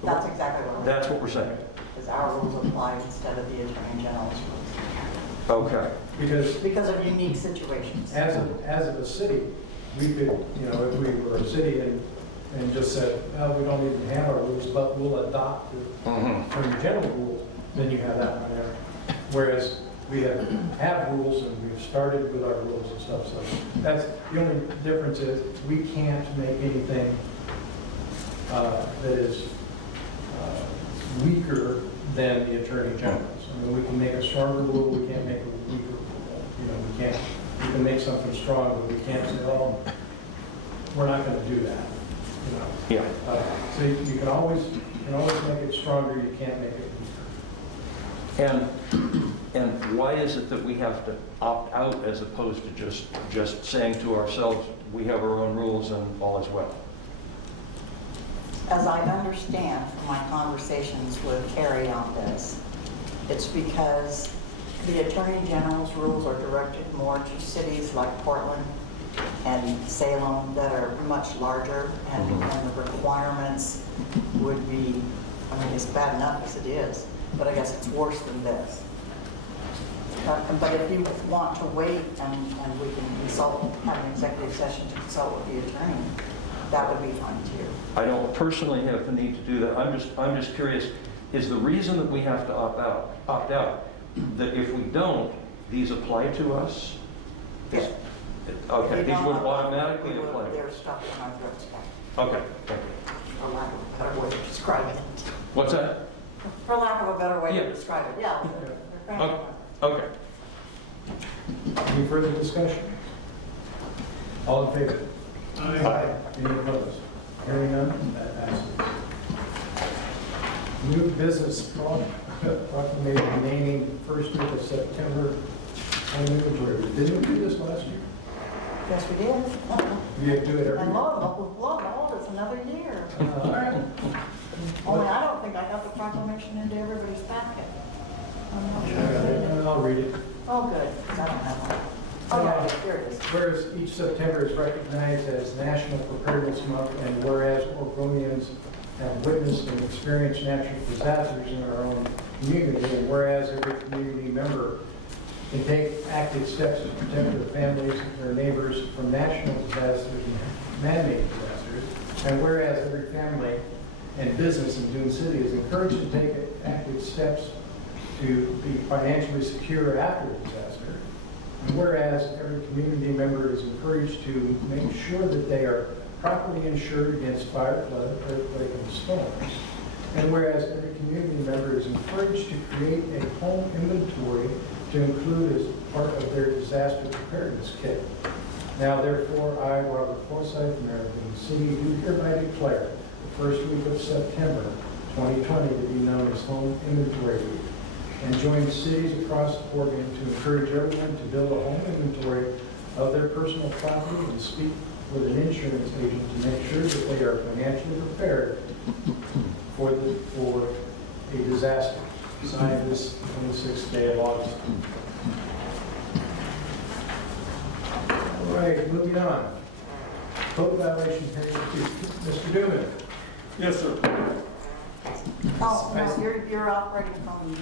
That's exactly what we're That's what we're saying. Because our rules apply instead of the Attorney General's rules. Okay. Because Because of unique situations. as of a city, we could, if we were a city and just said, well, we don't even have our rules, but we'll adopt the Attorney General rule, then you have that one there. Whereas we have rules and we've started with our rules and stuff, so that's, the only difference is we can't make anything that is weaker than the Attorney General's. I mean, we can make a stronger rule, we can't make a weaker rule. We can make something strong, but we can't say, oh, we're not going to do that. Yeah. So you can always make it stronger, you can't make it weaker. And why is it that we have to opt out as opposed to just saying to ourselves, we have our own rules and all is well? As I understand from my conversations with Carrie on this, it's because the Attorney General's rules are directed more to cities like Portland and Salem that are much larger, and the requirements would be, I mean, it's bad enough as it is, but I guess it's worse than this. But if you want to wait and we can consult, have an executive session to consult with the attorney, that would be fine too. I don't personally have the need to do that. I'm just curious, is the reason that we have to opt out, that if we don't, these apply to us? Yes. Okay, If these you would don't, automatically we will- apply. They're stuck in our throats, Okay, thank you. for lack of a better way to describe it. What's that? For lack of a better way Yeah. to describe it, yeah. they're Oh, cramped. okay. Any further discussion? All in favor? Aye. Any opposed? Hearing none, that passes. New business proclamation naming first week of September on inventory. Didn't we do this last year? Yes, we did. You do it every And year. lo, it's another year. All right. Only I don't think I got the proclamation into everybody's packet. I'm not sure. I'll read it. Oh, good, because I don't have one. Oh, yeah, here it is. Whereas each September is recognized as National Preparedness Month, and whereas Oregonians have witnessed and experienced natural disasters in our own community, and whereas every community member can take active steps to protect their families and their neighbors from natural disasters and man-made disasters, and whereas every family and business in Dune City is encouraged to take active steps to be financially secure after a disaster, and whereas every community member is encouraged to make sure that they are properly insured against fire, flood, earthquake, and storms, and whereas every community member is encouraged to create a home inventory to include as part of their disaster preparedness kit. Now therefore, I, Robert Forsyth, Mayor of Dune City, do hereby declare the first week of September 2020 to be known as Home Inventory Week. and join cities across Oregon to encourage everyone to build a home inventory of their personal property and speak with an insurance agent to make sure that they are financially prepared for a disaster. Signed this 26th day of August. All right, moving on. Code violation period 2. Mr. Duman. Yes, sir. Oh, no, you're operating from the,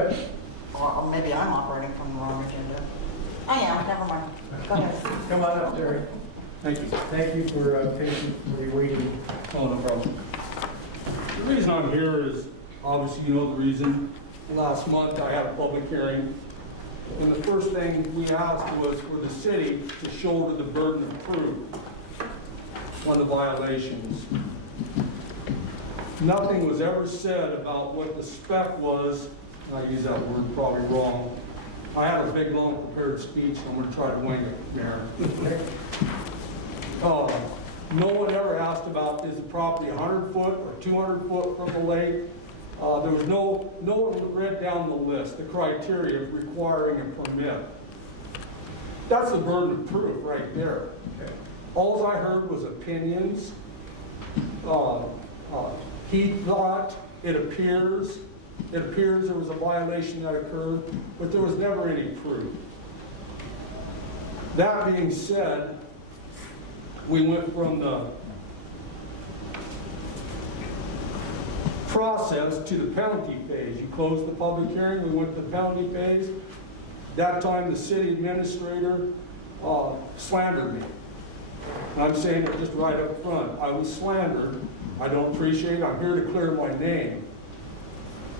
What? or maybe I'm operating from the wrong agenda. I am, never mind. Go ahead. Come on up, Terry. Thank you. Thank you for patiently waiting. Oh, no problem. The reason I'm here is, obviously you know the reason. Last month I had a public hearing, and the first thing we asked was for the city to shoulder the burden of proof on the violations. Nothing was ever said about what the spec was, and I use that word probably wrong. I had a big, long prepared speech, and I'm going to try to wing it, Mayor. No one ever asked about, is the property 100 foot or 200 foot from the lake? There was no one read down the list, the criteria of requiring a permit. That's the burden of proof right there. All I heard was opinions. He thought, it appears there was a violation that occurred, but there was never any proof. That being said, we went from the process to the penalty phase. You closed the public hearing, we went to the penalty phase. That time the city administrator slandered me. And I'm saying it just right up front. I was slandered. I don't appreciate it. I'm here to clear my name.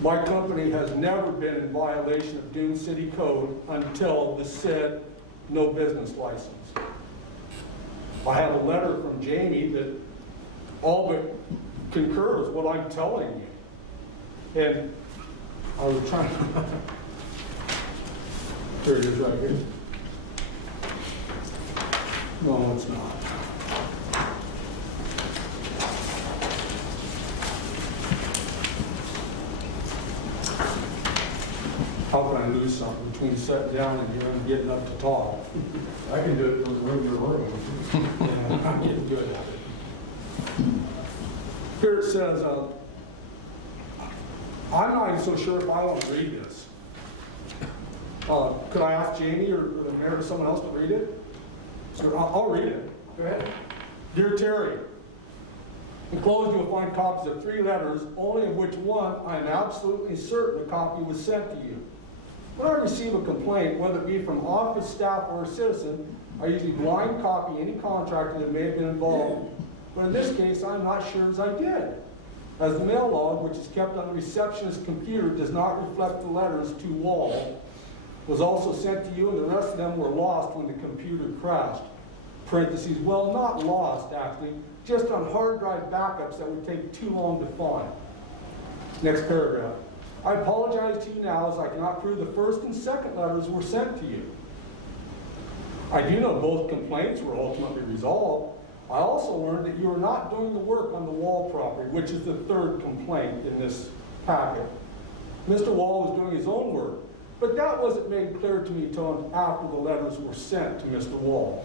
My company has never been in violation of Dune City Code until the said no business license. I have a letter from Jamie that all but concurs what I'm telling you. And I was trying to, here it is right here. No, it's not. How can I lose something between sitting down and here and getting up to talk? I can do it from room to room. Yeah, I'm getting good at it. Here it says, I'm not even so sure if I want to read this. Could I ask Jamie or the mayor or someone else to read it? Sure, I'll read it. Go ahead. Dear Terry, enclosed you will find copies of 3 letters, only of which one I am absolutely certain a copy was sent to you. When I receive a complaint, whether it be from office staff or a citizen, I usually blind copy any contractor that may have been involved. But in this case, I'm not sure as I did, as the mail log, which is kept on the receptionist's computer, does not reflect the letters to Wall, was also sent to you, and the rest of them were lost when the computer crashed. Parentheses, well, not lost, actually, just on hard drive backups that would take too long to find. Next paragraph. I apologize to you now as I cannot prove the first and second letters were sent to you. I do know both complaints were ultimately resolved. I also learned that you were not doing the work on the Wall property, which is the 3rd complaint in this packet. Mr. Wall was doing his own work, but that wasn't made clear to me until after the letters were sent to Mr. Wall.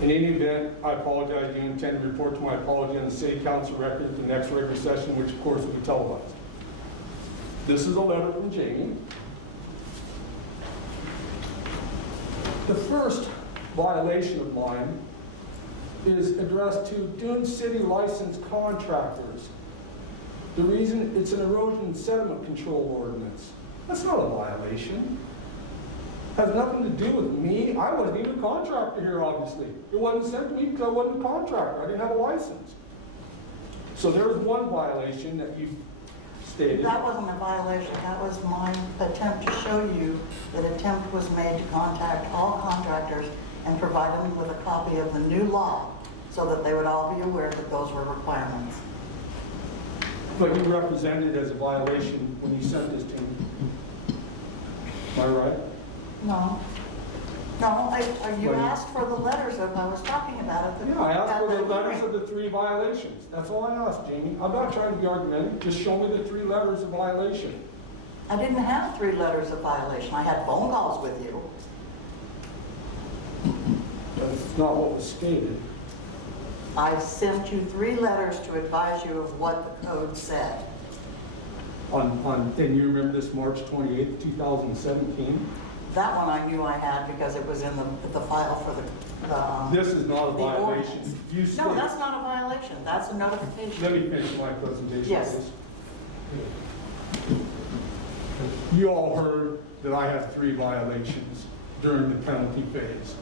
In any event, I apologize. You intend to report to my apology on the city council record at the next regular session, which of course will be televised. This is a letter from Jamie. The first violation of mine is addressed to Dune City licensed contractors. The reason, it's an erosion and sediment control ordinance. That's not a violation. Has nothing to do with me. I wasn't even a contractor here, obviously. It wasn't sent to me because I wasn't a contractor. I didn't have a license. So there's one violation that you stated. That wasn't a violation, that was my attempt to show you that attempt was made to contact all contractors and provide them with a copy of the new law so that they would all be aware that those were requirements. But you represented it as a violation when you sent this to me. Am I right? No. No, you asked for the letters that I was talking about at the. Yeah, I asked for the at the letters hearing. of the 3 violations. That's all I asked, Jamie. I'm not trying to be argumentative. Just show me the 3 letters of violation. I didn't have 3 letters of violation. I had phone calls with you. That's not what was stated. I sent you 3 letters to advise you of what the code said. And you remember this March 28th, 2017? That one I knew I had because it was in the file for the This is not a the violation. ordinance. You No, stated- that's not a violation. That's a notification. Let me finish my presentation, Yes. please. You all heard that I had 3 violations during the penalty phase.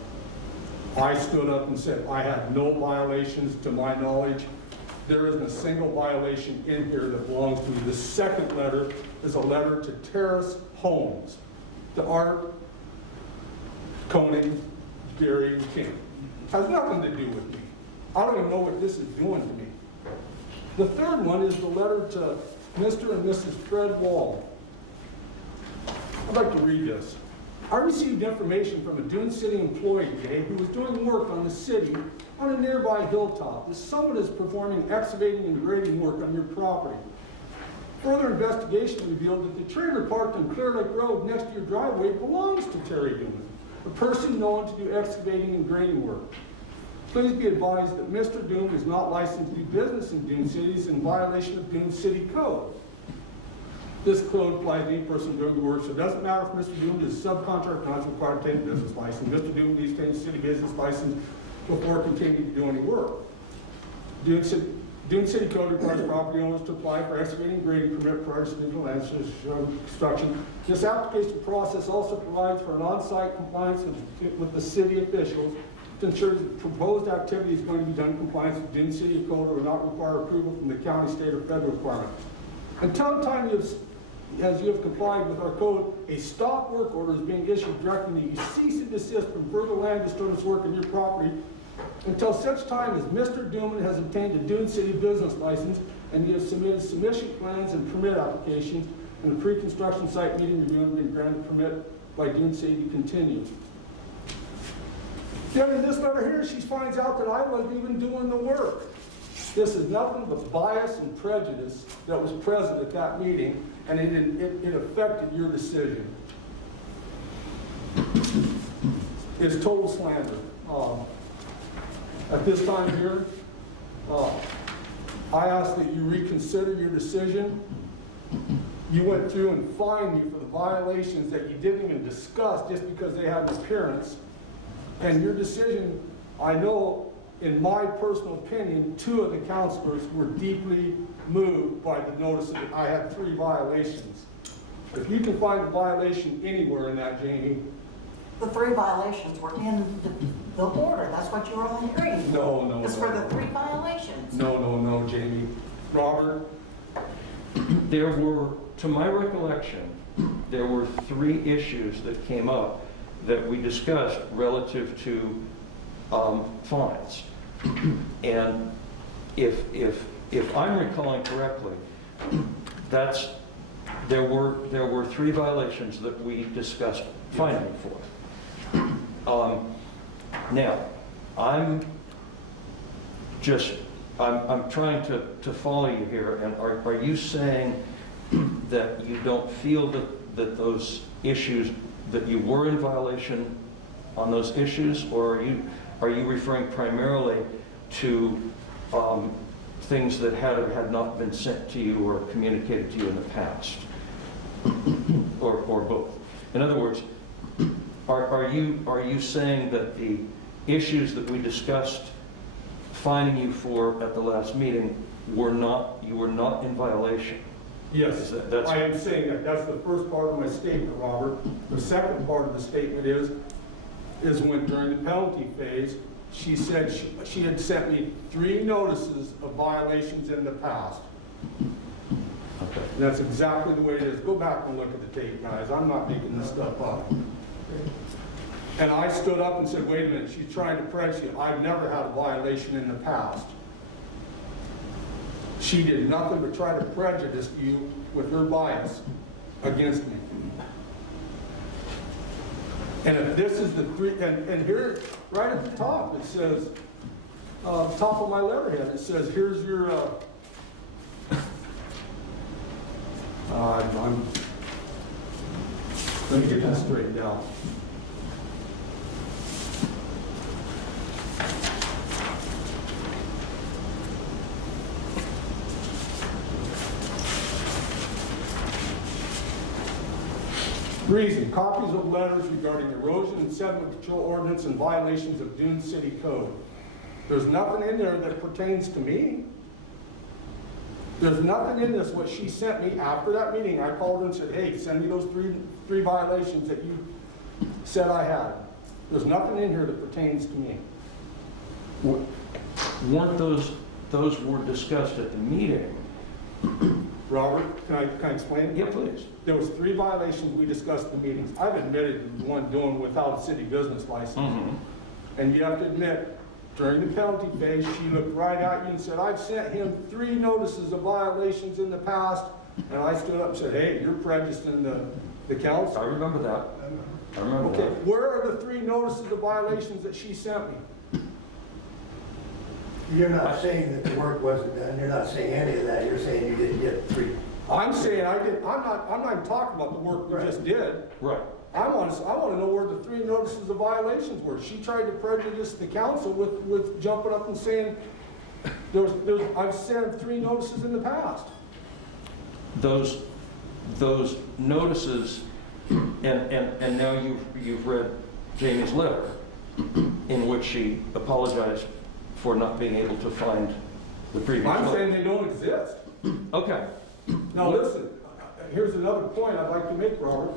I stood up and said I had no violations to my knowledge. There isn't a single violation in here that belongs to me. The second letter is a letter to Terrace Homes, to Art, Koenig, Gary, and King. Has nothing to do with me. I don't even know what this is doing to me. The third one is the letter to Mr. and Mrs. Fred Wall. I'd like to read this. I received information from a Dune City employee today who was doing work on the city on a nearby hilltop. This someone is performing excavating and grading work on your property. Further investigation revealed that the trailer parked on Clear Lake Road next to your driveway belongs to Terry Dune, a person known to do excavating and grading work. Please be advised that Mr. Dune is not licensed to do business in Dune City. He's in violation of Dune City Code. This code applies to any person doing the work, so it doesn't matter if Mr. Dune is a subcontractor, not required to take a business license. Mr. Dune needs to take a city business license before continuing to do any work. Dune City Code requires property owners to apply for excavating and grading permit prior to significant land construction. This application process also provides for an on-site compliance with the city officials to ensure that proposed activity is going to be done in compliance with Dune City Code or will not require approval from the county, state, or federal requirement. Until the time as you have complied with our code, a stop work order is being issued directing that you cease and desist from further land disturbance work on your property until such time as Mr. Dooman has obtained a Dune City business license and you have submitted submission plans and permit applications and a pre-construction site meeting review and been granted permit by Dune City to continue. Then in this letter here, she finds out that I wasn't even doing the work. This is nothing but bias and prejudice that was present at that meeting, and it affected your decision. It's total slander. At this time here, I ask that you reconsider your decision. You went through and fined me for the violations that you didn't even discuss just because they had an appearance. And your decision, I know, in my personal opinion, 2 of the counselors were deeply moved by the notice that I had 3 violations. If you can find a violation anywhere in that, Jamie. The 3 violations were in the order. That's what you were only hearing. No. It's for the 3 violations. No, Jamie. Robert? There were, to my recollection, there were 3 issues that came up that we discussed relative to fines. And if I'm recalling correctly, there were 3 violations that we discussed fining for. Now, I'm trying to follow you here, and are you saying that you don't feel that those issues, that you were in violation on those issues, or are you referring primarily to things that had or had not been sent to you or communicated to you in the past, or both? In other words, are you saying that the issues that we discussed fining you for at the last meeting you were not in violation? Yes, I am saying that. That's the first part of my statement, Robert. The second part of the statement is when during the penalty phase, she said she had sent me 3 notices of violations in the past. Okay. And that's exactly the way it is. Go back and look at the tape, guys. I'm not making this stuff up. And I stood up and said, wait a minute, she's trying to prejudice you. I've never had a violation in the past. She did nothing but try to prejudice you with her bias against me. And if this is the 3, and here, right at the top, it says, top of my letterhead, it says, here's your, Let me get this straightened out. Reason, copies of letters regarding erosion and sediment control ordinance and violations of Dune City Code. There's nothing in there that pertains to me. There's nothing in this, what she sent me after that meeting. I called her and said, hey, send me those three violations that you said I had. There's nothing in here that pertains to me. Weren't those were discussed at the meeting? Robert, can I explain? Yeah, please. There was 3 violations we discussed in the meetings. I've admitted the one doing without a city business license. Mm-hmm. And you have to admit, during the penalty phase, she looked right at you and said, I've sent him 3 notices of violations in the past. And I stood up and said, hey, you're prejudicing the council. I remember that. I remember Okay, that. where are the 3 notices of violations that she sent me? You're not saying that the work wasn't done, you're not saying any of that, you're saying you didn't get 3. I'm saying I did. I'm not even talking about the work we just did. Right. I want to know where the 3 notices of violations were. She tried to prejudice the council with jumping up and saying, I've sent 3 notices in the past. Those notices, and now you've read Jamie's letter, in which she apologized for not being able to find the previous I'm letter. saying they don't exist. Okay. Now listen, here's another point I'd like to make, Robert.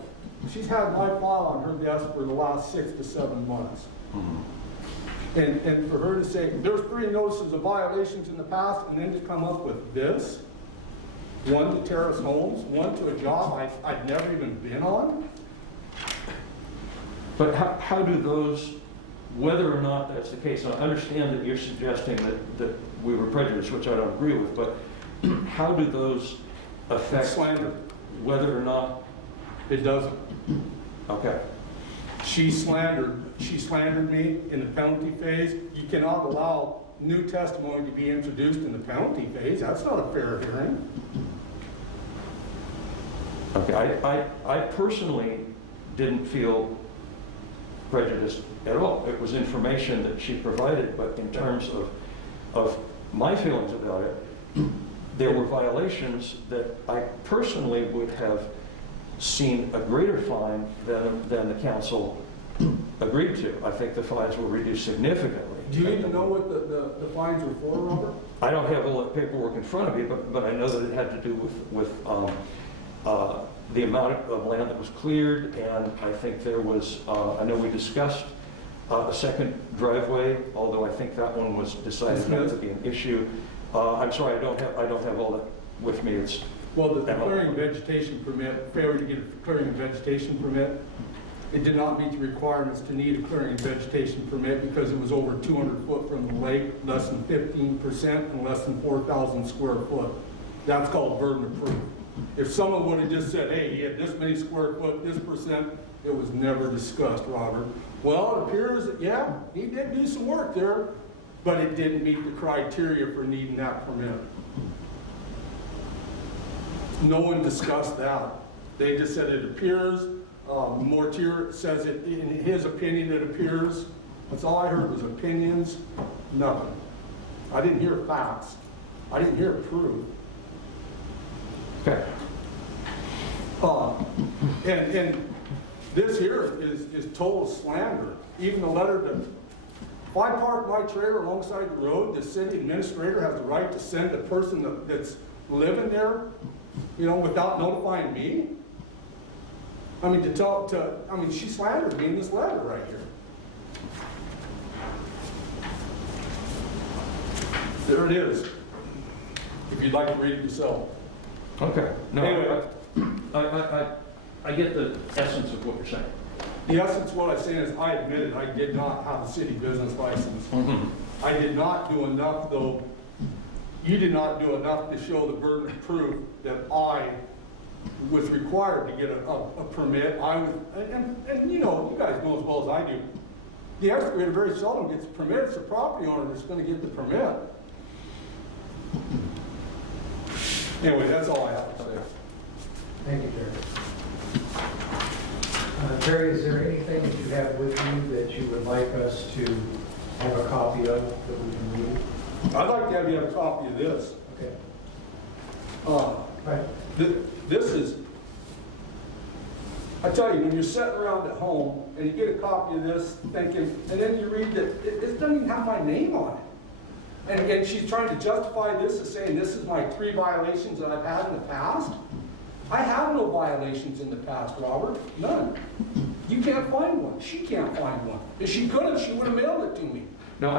She's had my file on her desk for the last 6 to 7 months. Mm-hmm. And for her to say, there's 3 notices of violations in the past, and then to come up with this, one to Terrace Homes, one to a job I'd never even been on. But how do those, whether or not that's the case, I understand that you're suggesting that we were prejudiced, which I don't agree with, but how do those affect Slander. whether or not? It doesn't. Okay. She slandered me in the penalty phase. You cannot allow new testimony to be introduced in the penalty phase. That's not a fair hearing. Okay, I personally didn't feel prejudiced at all. It was information that she provided, but in terms of my feelings about it, there were violations that I personally would have seen a greater fine than the council agreed to. I think the fines were reduced significantly. Do you even know what the fines are for, Robert? I don't have all the paperwork in front of me, but I know that it had to do with the amount of land that was cleared, and I think there was, I know we discussed a second driveway, although I think that one was decided not to be an issue. I'm sorry, I don't have all that with me. It's Well, the clearing vegetation permit, failure to get a clearing vegetation permit, it did not meet the requirements to need a clearing vegetation permit because it was over 200 foot from the lake, less than 15%, and less than 4,000 square foot. That's called burden of proof. If someone would have just said, hey, he had this many square foot, this percent, it was never discussed, Robert. Well, it appears that, yeah, he did do some work there, but it didn't meet the criteria for needing that permit. No one discussed that. They just said it appears. Mortier says it, in his opinion, it appears. That's all I heard was opinions, nothing. I didn't hear facts. I didn't hear proof. okay. And this here is total slander. Even the letter that, if I park my trailer alongside the road, the city administrator has the right to send the person that's living there, you know, without notifying me. I mean, she slandered me in this letter right here. There it is. If you'd like to read it yourself. Okay. No, Anyway. I get the essence of what you're saying. The essence of what I'm saying is I admitted I did not have a city business license. Mm-hmm. I did not do enough, though. You did not do enough to show the burden of proof that I was required to get a permit. I was, and you know, you guys know as well as I do, the excavator very seldom gets a permit. It's the property owner that's going to get the permit. Anyway, that's all I have to say. Thank you, Jerry. Terry, is there anything that you have with you that you would like us to have a copy of that we can read? I'd like to have you have a copy of this. Okay. Right. This is, I tell you, when you're sitting around at home and you get a copy of this thinking, and then you read that it doesn't even have my name on it. And she's trying to justify this as saying this is my 3 violations that I've had in the past. I have no violations in the past, Robert, none. You can't find one, she can't find one. If she could have, she would have mailed it to me. No,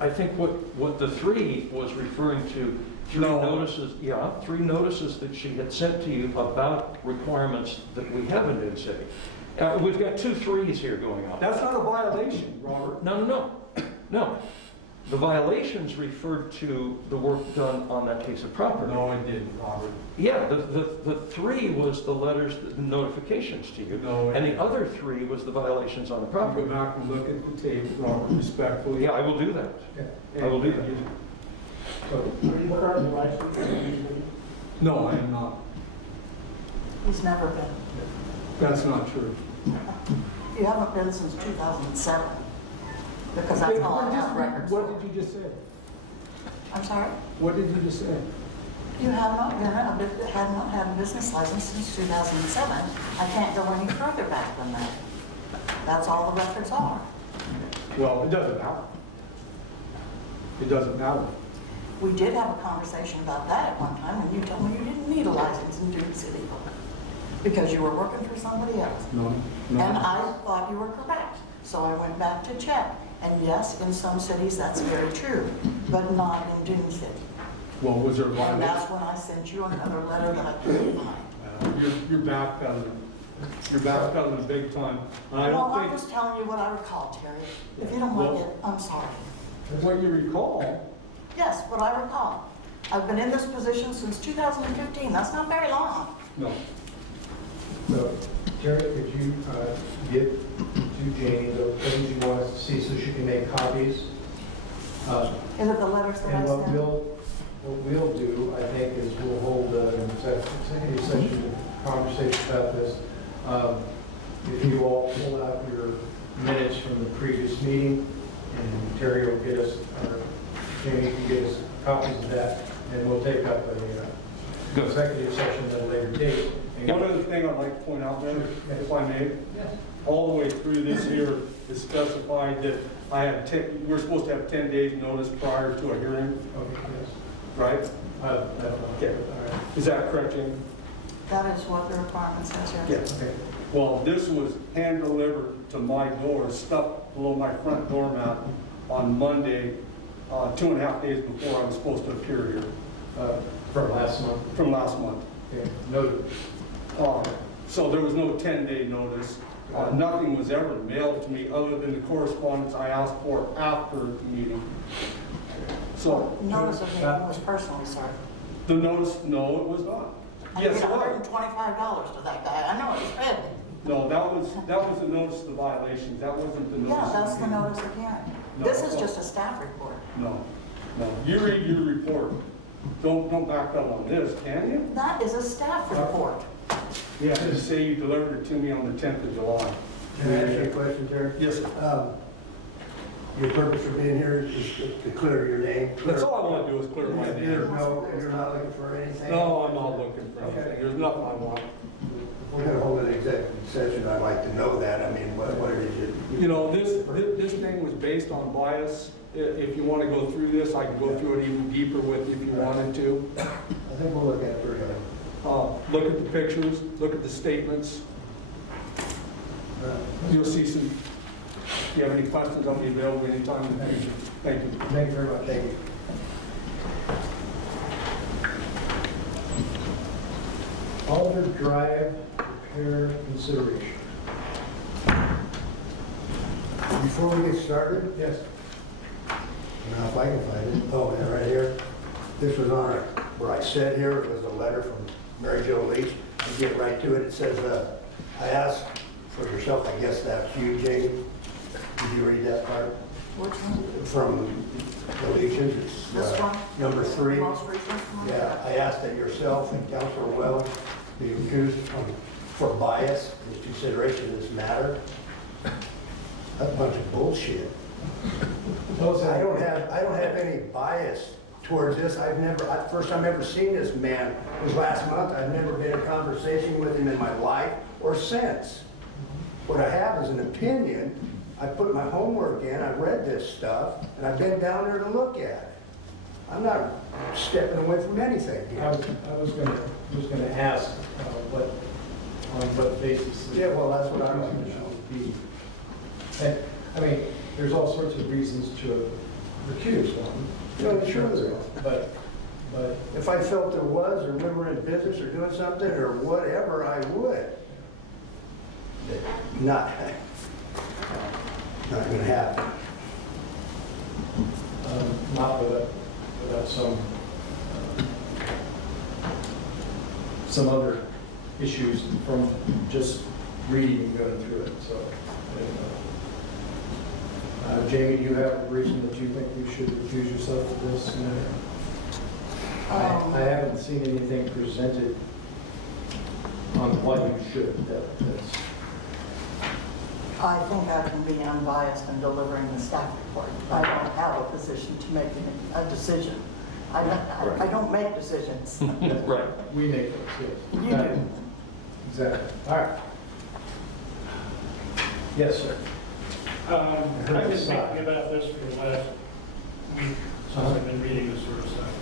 I think what the 3 was referring to, 3 No. notices, yeah, 3 notices that she had sent to you about requirements that we have in Dune City. We've got 2 3s here going on. That's not a violation, Robert. No. The violations referred to the work done on that piece of property. No, I didn't, Robert. Yeah, the 3 was the letters, the notifications to you. No, And the other 3 was the violations on the I'll property. go back and look at the tape, Robert, respectfully. Yeah, I will do that. Yeah. I will do that. So, Are you currently licensed in Dune City? no, I am not. He's never been. That's not true. You haven't been since 2007, because that's all I have records What for. did you just say? I'm sorry? What did you just say? You have not had a business license since 2007. I can't go any further back than that. That's all the records are. Well, it doesn't matter. It doesn't matter. We did have a conversation about that at one time, and you told me you didn't need a license in Dune City because you were working for somebody else. No, And I thought you were correct. So I went back to check. And yes, in some cities that's very true, but not in Dune City. Well, was there a And violation? that's when I sent you another letter that I couldn't find. You're backpedaling. You're backpedaling big time. And I No, I'm don't just telling you what I recall, Terry. If you don't like it, I'm sorry. think, what you recall, Yes, what I recall. I've been in this position since 2015. That's not very long. no. So, Terry, could you get to Janie the things you want us to see so she can make copies? Is it the letters that I And what sent? we'll do, I think, is we'll hold an executive session conversation about this. If you all pull out your minutes from the previous meeting, and Terry will get us, or Jamie can get us copies of that, and we'll take up a executive session at a later date. One other thing I'd like to point out, then, if I may. Yes. All the way through this here is specified that we're supposed to have 10 days notice prior to a hearing, Okay, yes. right? Okay, all right. Is that correct, Jamie? That is what the requirement says here. Okay. Well, this was hand delivered to my door, stuck below my front doormat on Monday, 2.5 days before I was supposed to appear here, From last month. from last month. Okay, noted. So there was no 10-day notice. Nothing was ever mailed to me other than the correspondence I asked for after the meeting. So Notice of meeting was personally served. the notice, no, it was not. I Yes, paid it was. $125 to that guy. I know it was paid. No, that was the notice of the violations. That wasn't the notice. Yeah, of that's the meeting. notice of hearing. No, This is no. just a staff report. No. You read your report. Don't back up on this, can you? That is a staff report. Yeah. Just say you delivered it to me on the 10th of July. Can I ask you a question, Terry? Yes, sir. Your purpose for being here is to clear your name? That's all I want to do is clear my name. You're not looking for anything? No, I'm not looking for anything. There's nothing I want. If we're gonna hold an executive session, I'd like to know that. I mean, what it is You know, this thing was based on bias. If you want to go through this, I can go through it even deeper with you if you wanted to. I think we'll look at it very Look at the pictures, look at the statements. You'll see some, if you have any questions, I'll be available anytime in the future. Thank you. Thank you very much. Thank you. Alder Drive repair consideration. Before we get started, Yes. now if I can find it, oh, yeah, right here. This was on where I said here, it was a letter from Mary Jo Leach. You get right to it, it says, I asked for yourself, I guess that's you, Jamie. Did you read that part? Which one? From the Leaches, it's This one? number 3. Most recent one? Yeah, I asked that yourself and Councilor Wells be recused from for bias, is consideration of this matter. That's a bunch of bullshit. I don't have any bias towards this. First time ever seen this man was last month. I've never been in conversation with him in my life or since. What I have is an opinion. I put my homework in, I read this stuff, and I've been down there to look at it. I'm not stepping away from anything I here. was gonna ask, on what basis. Yeah, well, that's what I'm going gonna know. be. And, I mean, there's all sorts of reasons to recuse one. No, sure there is. But If I felt there was, or we were in business or doing something, or whatever, I would. But not gonna happen. not without some other issues from just reading and going through it, so. Jamie, do you have a reason that you think you should recuse yourself of this matter? I haven't seen anything presented on what you should, that's. I think I can be unbiased in delivering the staff report. I don't have a position to make a decision. I don't make decisions. Right. We make those, yes. You do. Exactly. All right. Yes, sir. I've been thinking about this for the last week since I've been reading this sort of stuff.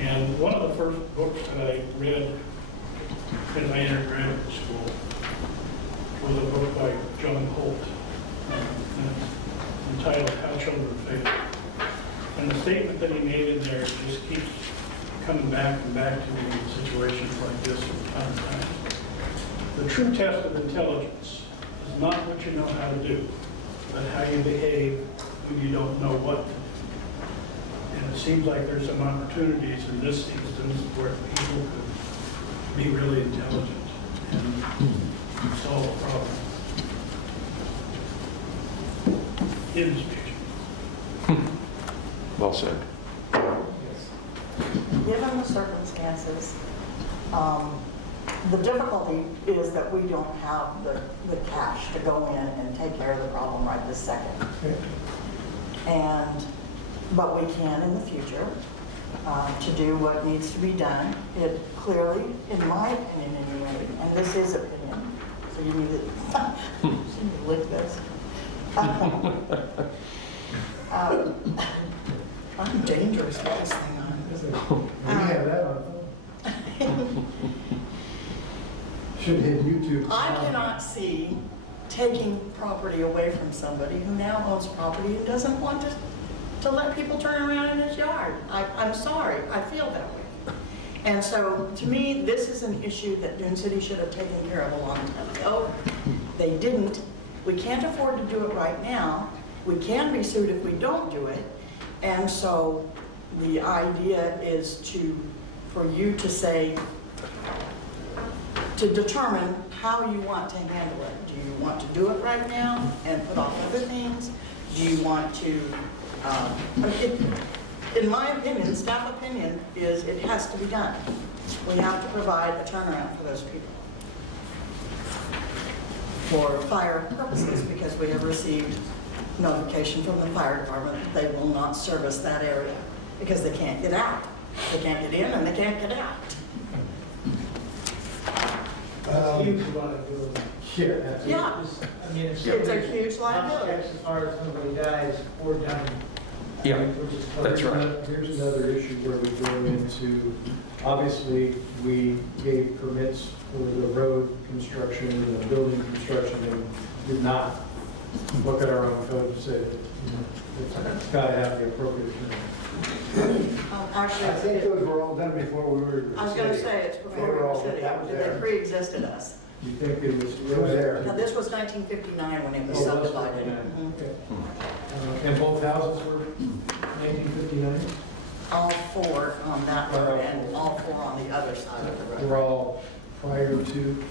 And one of the first books that I read as I entered graduate school was a book by John Holt entitled How Children Fail. And the statement that he made in there just keeps coming back and back to me in situations like this from time to time. The true test of intelligence is not what you know how to do, but how you behave when you don't know what to do. And it seems like there's some opportunities in this instance where people could be really intelligent and solve a problem. In speech. Well said. Given the circumstances, the difficulty is that we don't have the cash to go in and take care of the problem right this second. But we can in the future to do what needs to be done. It clearly, in my opinion anyway, and this is opinion, so you need to lick this. I'm dangerous with this thing on. We have that on film. Should hit YouTube. I cannot see taking property away from somebody who now owns property and doesn't want to let people turn around in his yard. I'm sorry, I feel that way. And so, to me, this is an issue that Dune City should have taken care of a long time ago. They didn't. We can't afford to do it right now. We can be sued if we don't do it. And so, the idea is for you to say, to determine how you want to handle it. Do you want to do it right now and put off other things? Do you want to, in my opinion, staff opinion is it has to be done. We have to provide a turnaround for those people. For fire purposes, because we have received notification from the fire department that they will not service that area because they can't get out. They can't get in and they can't get out. Huge liability. Yeah, that's it. Yeah, I mean, it's if a somebody huge liability. as far as somebody dies or done. Yeah, that's right. Here's another issue where we go into, obviously, we gave permits for the road construction and the building construction and did not look at our own code and say, it's got to have the appropriate term. Actually, I think those were all done before we were in the I was going to city. say, it's They before we were were all- city. that was They there. pre-existed us. You think it was there. Now, this was 1959 when it was Oh, that's subdivided. 59. Mhm. Okay. And both houses were 1959? All four on that road and all four on the other side of the road. Were all prior to?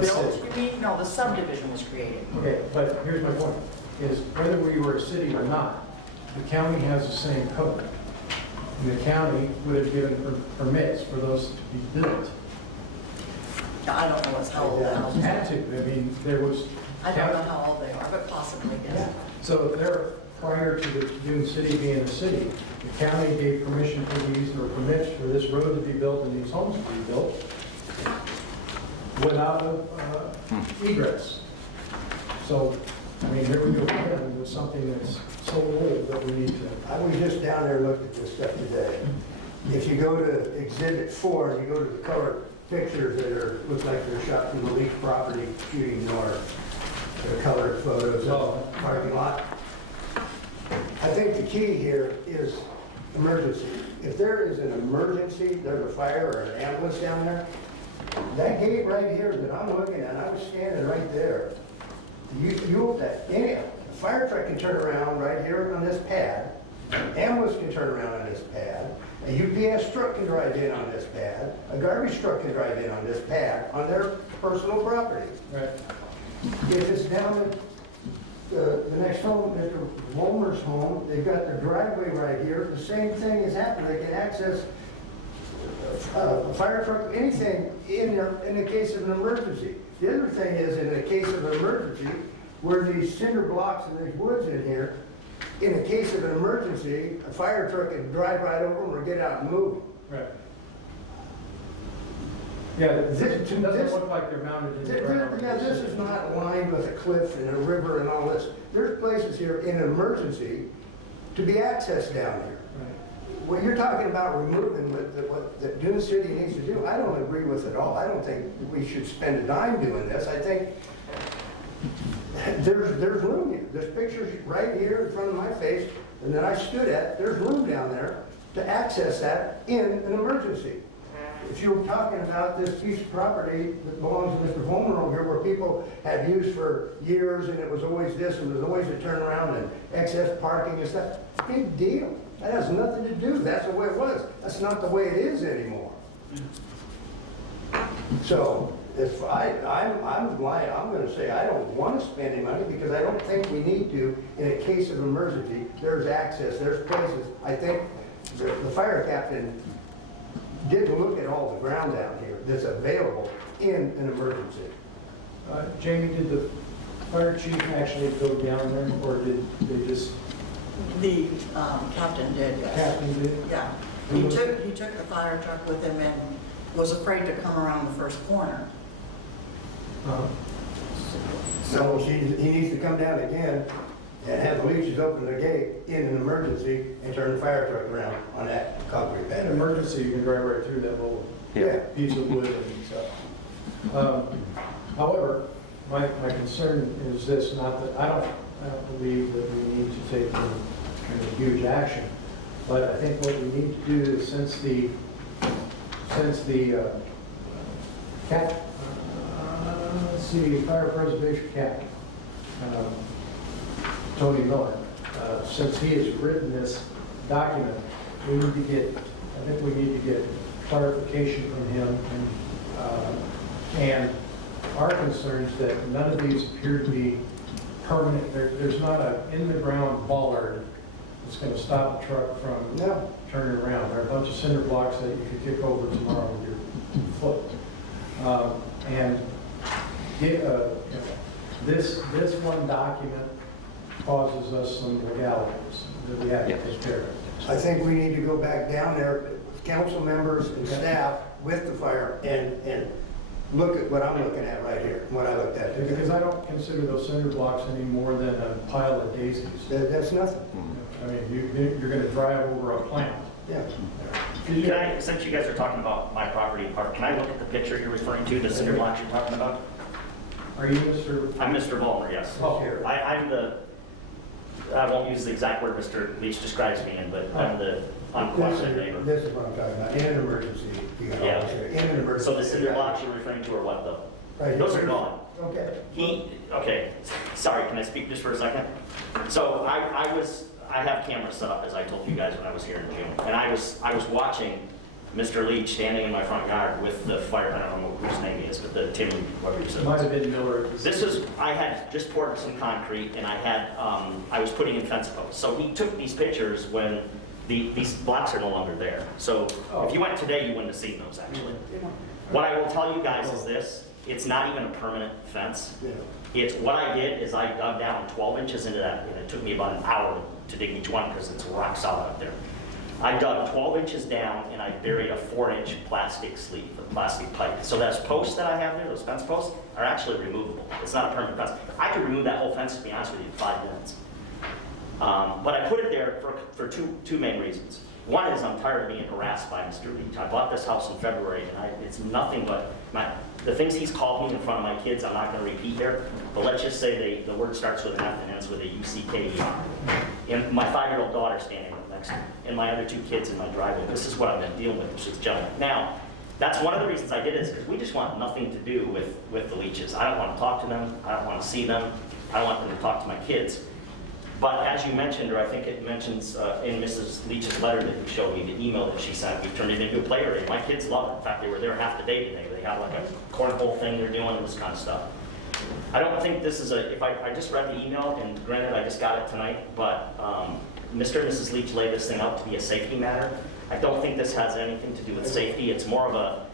Built, you mean? No, the subdivision was created. Okay, but here's my point, is whether we were a city or not, the county has the same code. And the county would have given permits for those to be built. I don't know how old the houses Had are. to, I mean, there was. I don't know how old they are, but possibly, Yeah, yes. so there, prior to the Dune City being a city, the county gave permission for these, or permits for this road to be built and these homes to be built without egress. So, I mean, here we go again with something that's so old that we need to. I was just down there and looked at this stuff today. If you go to Exhibit 4, and you go to the color pictures that are, look like they're shot from the lease property shooting north, the colored photos of the parking lot. I think the key here is emergency. If there is an emergency, there's a fire or an ambulance down there, that gate right here that I'm looking at, I was standing right there. A fire truck can turn around right here on this pad, an ambulance can turn around on this pad, a UPS truck can drive in on this pad, a garbage truck can drive in on this pad, on their personal property. Right. If it's down at the next home, Mr. Wolmer's home, they've got their driveway right here, the same thing is happening, they can access a fire truck, anything in the case of an emergency. The other thing is, in the case of an emergency, where these cinder blocks and these woods in here, in the case of an emergency, a fire truck can drive right over them or get out and move. Right. Yeah, it This- doesn't look like they're mounted in the ground. Yeah, this is not lined with a cliff and a river and all this. There's places here in an emergency to be accessed down here. Right. What you're talking about removing what the Dune City needs to do, I don't agree with at all. I don't think we should spend a dime doing this. I think there's room here. There's pictures right here in front of my face, and that I stood at, there's room down there to access that in an emergency. If you're talking about this piece of property that belongs to Mr. Vollmer over here, where people have used for years, and it was always this, and there's always a turnaround and excess parking and stuff, big deal. That has nothing to do, that's the way it was. That's not the way it is anymore. So, if I'm gonna say I don't want to spend any money, because I don't think we need to. In a case of emergency, there's access, there's places. I think the fire captain did look at all the ground down here that's available in an emergency. Jamie, did the fire chief actually go down there, or did they just, The captain did, yes. captain did? Yeah. He took the fire truck with him and was afraid to come around the first corner. So he needs to come down again and have the leaches open the gate in an emergency and turn the fire truck around on that concrete pad. In an emergency, you can drive right through that little Yeah. piece of wood and stuff. However, my concern is this, not that, I don't believe that we need to take any kind of huge action, but I think what we need to do is, since the CAT, let's see, Fire Preservation CAT, Tony Miller, since he has written this document, we need to get, I think we need to get clarification from him and our concerns that none of these appear to be permanent. There's not an in-the-ground bollard that's going to stop a truck from No. turning around. There are a bunch of cinder blocks that you could kick over tomorrow with your foot. And this one document causes us some legalities that we have to take care of. I think we need to go back down there, council members and staff with the fire and look at what I'm looking at right here, what I looked at. Because I don't consider those cinder blocks any more than a pile of daisies. That's nothing. I mean, you're going to drive over a plant. Yeah. Can I, since you guys are talking about my property and park, can I look at the picture you're referring to, the cinder blocks you're talking about? Are you Mr.? I'm Mr. Vollmer, yes. Oh. I'm the, I won't use the exact word Mr. Leach describes me in, but I'm the unquestioned neighbor. This is what I'm talking about, in an emergency. You got all this here, in an emergency. So the cinder blocks you're referring to are what though? Right. Those are gone. Okay. Okay, sorry, can I speak just for a second? So I have cameras set up, as I told you guys when I was here in June, and I was watching Mr. Leach standing in my front yard with the fire, I don't know whose name he is, but the Tim, whatever he said. Might have been Miller. I had just poured some concrete and I was putting in fence posts. So he took these pictures when these blocks are no longer there. So if you went today, you wouldn't have seen those actually. What I will tell you guys is this, it's not even a permanent fence. Yeah. It's, what I did is I dug down 12 inches into that, and it took me about an hour to dig each one because it's rock solid up there. I dug 12 inches down and I buried a 4-inch plastic sleeve, a plastic pipe. So those posts that I have there, those fence posts, are actually removable. It's not a permanent fence. I could remove that whole fence, to be honest with you, in 5 minutes. But I put it there for two main reasons. One is I'm tired of being harassed by Mr. Leach. I bought this house in February, and it's nothing but the things he's called me in front of my kids, I'm not going to repeat there, but let's just say the word starts with an F and ends with a U-C-K-E-R. And my 5-year-old daughter standing right next to me, and my other 2 kids in my driveway. This is what I've been dealing with with this gentleman. Now, that's one of the reasons I did it, is because we just want nothing to do with the Leaches. I don't want to talk to them. I don't want to see them. I don't want them to talk to my kids. But as you mentioned, or I think it mentions in Mrs. Leach's letter that you showed me, the email that she sent, we've turned it into a play area. My kids love it. In fact, they were there half the day today. They have like a cornhole thing they're doing, this kind of stuff. I don't think this is if I just read the email, and granted I just got it tonight, but Mr. and Mrs. Leach laid this thing out to be a safety matter. I don't think this has anything to do with safety. It's more of a,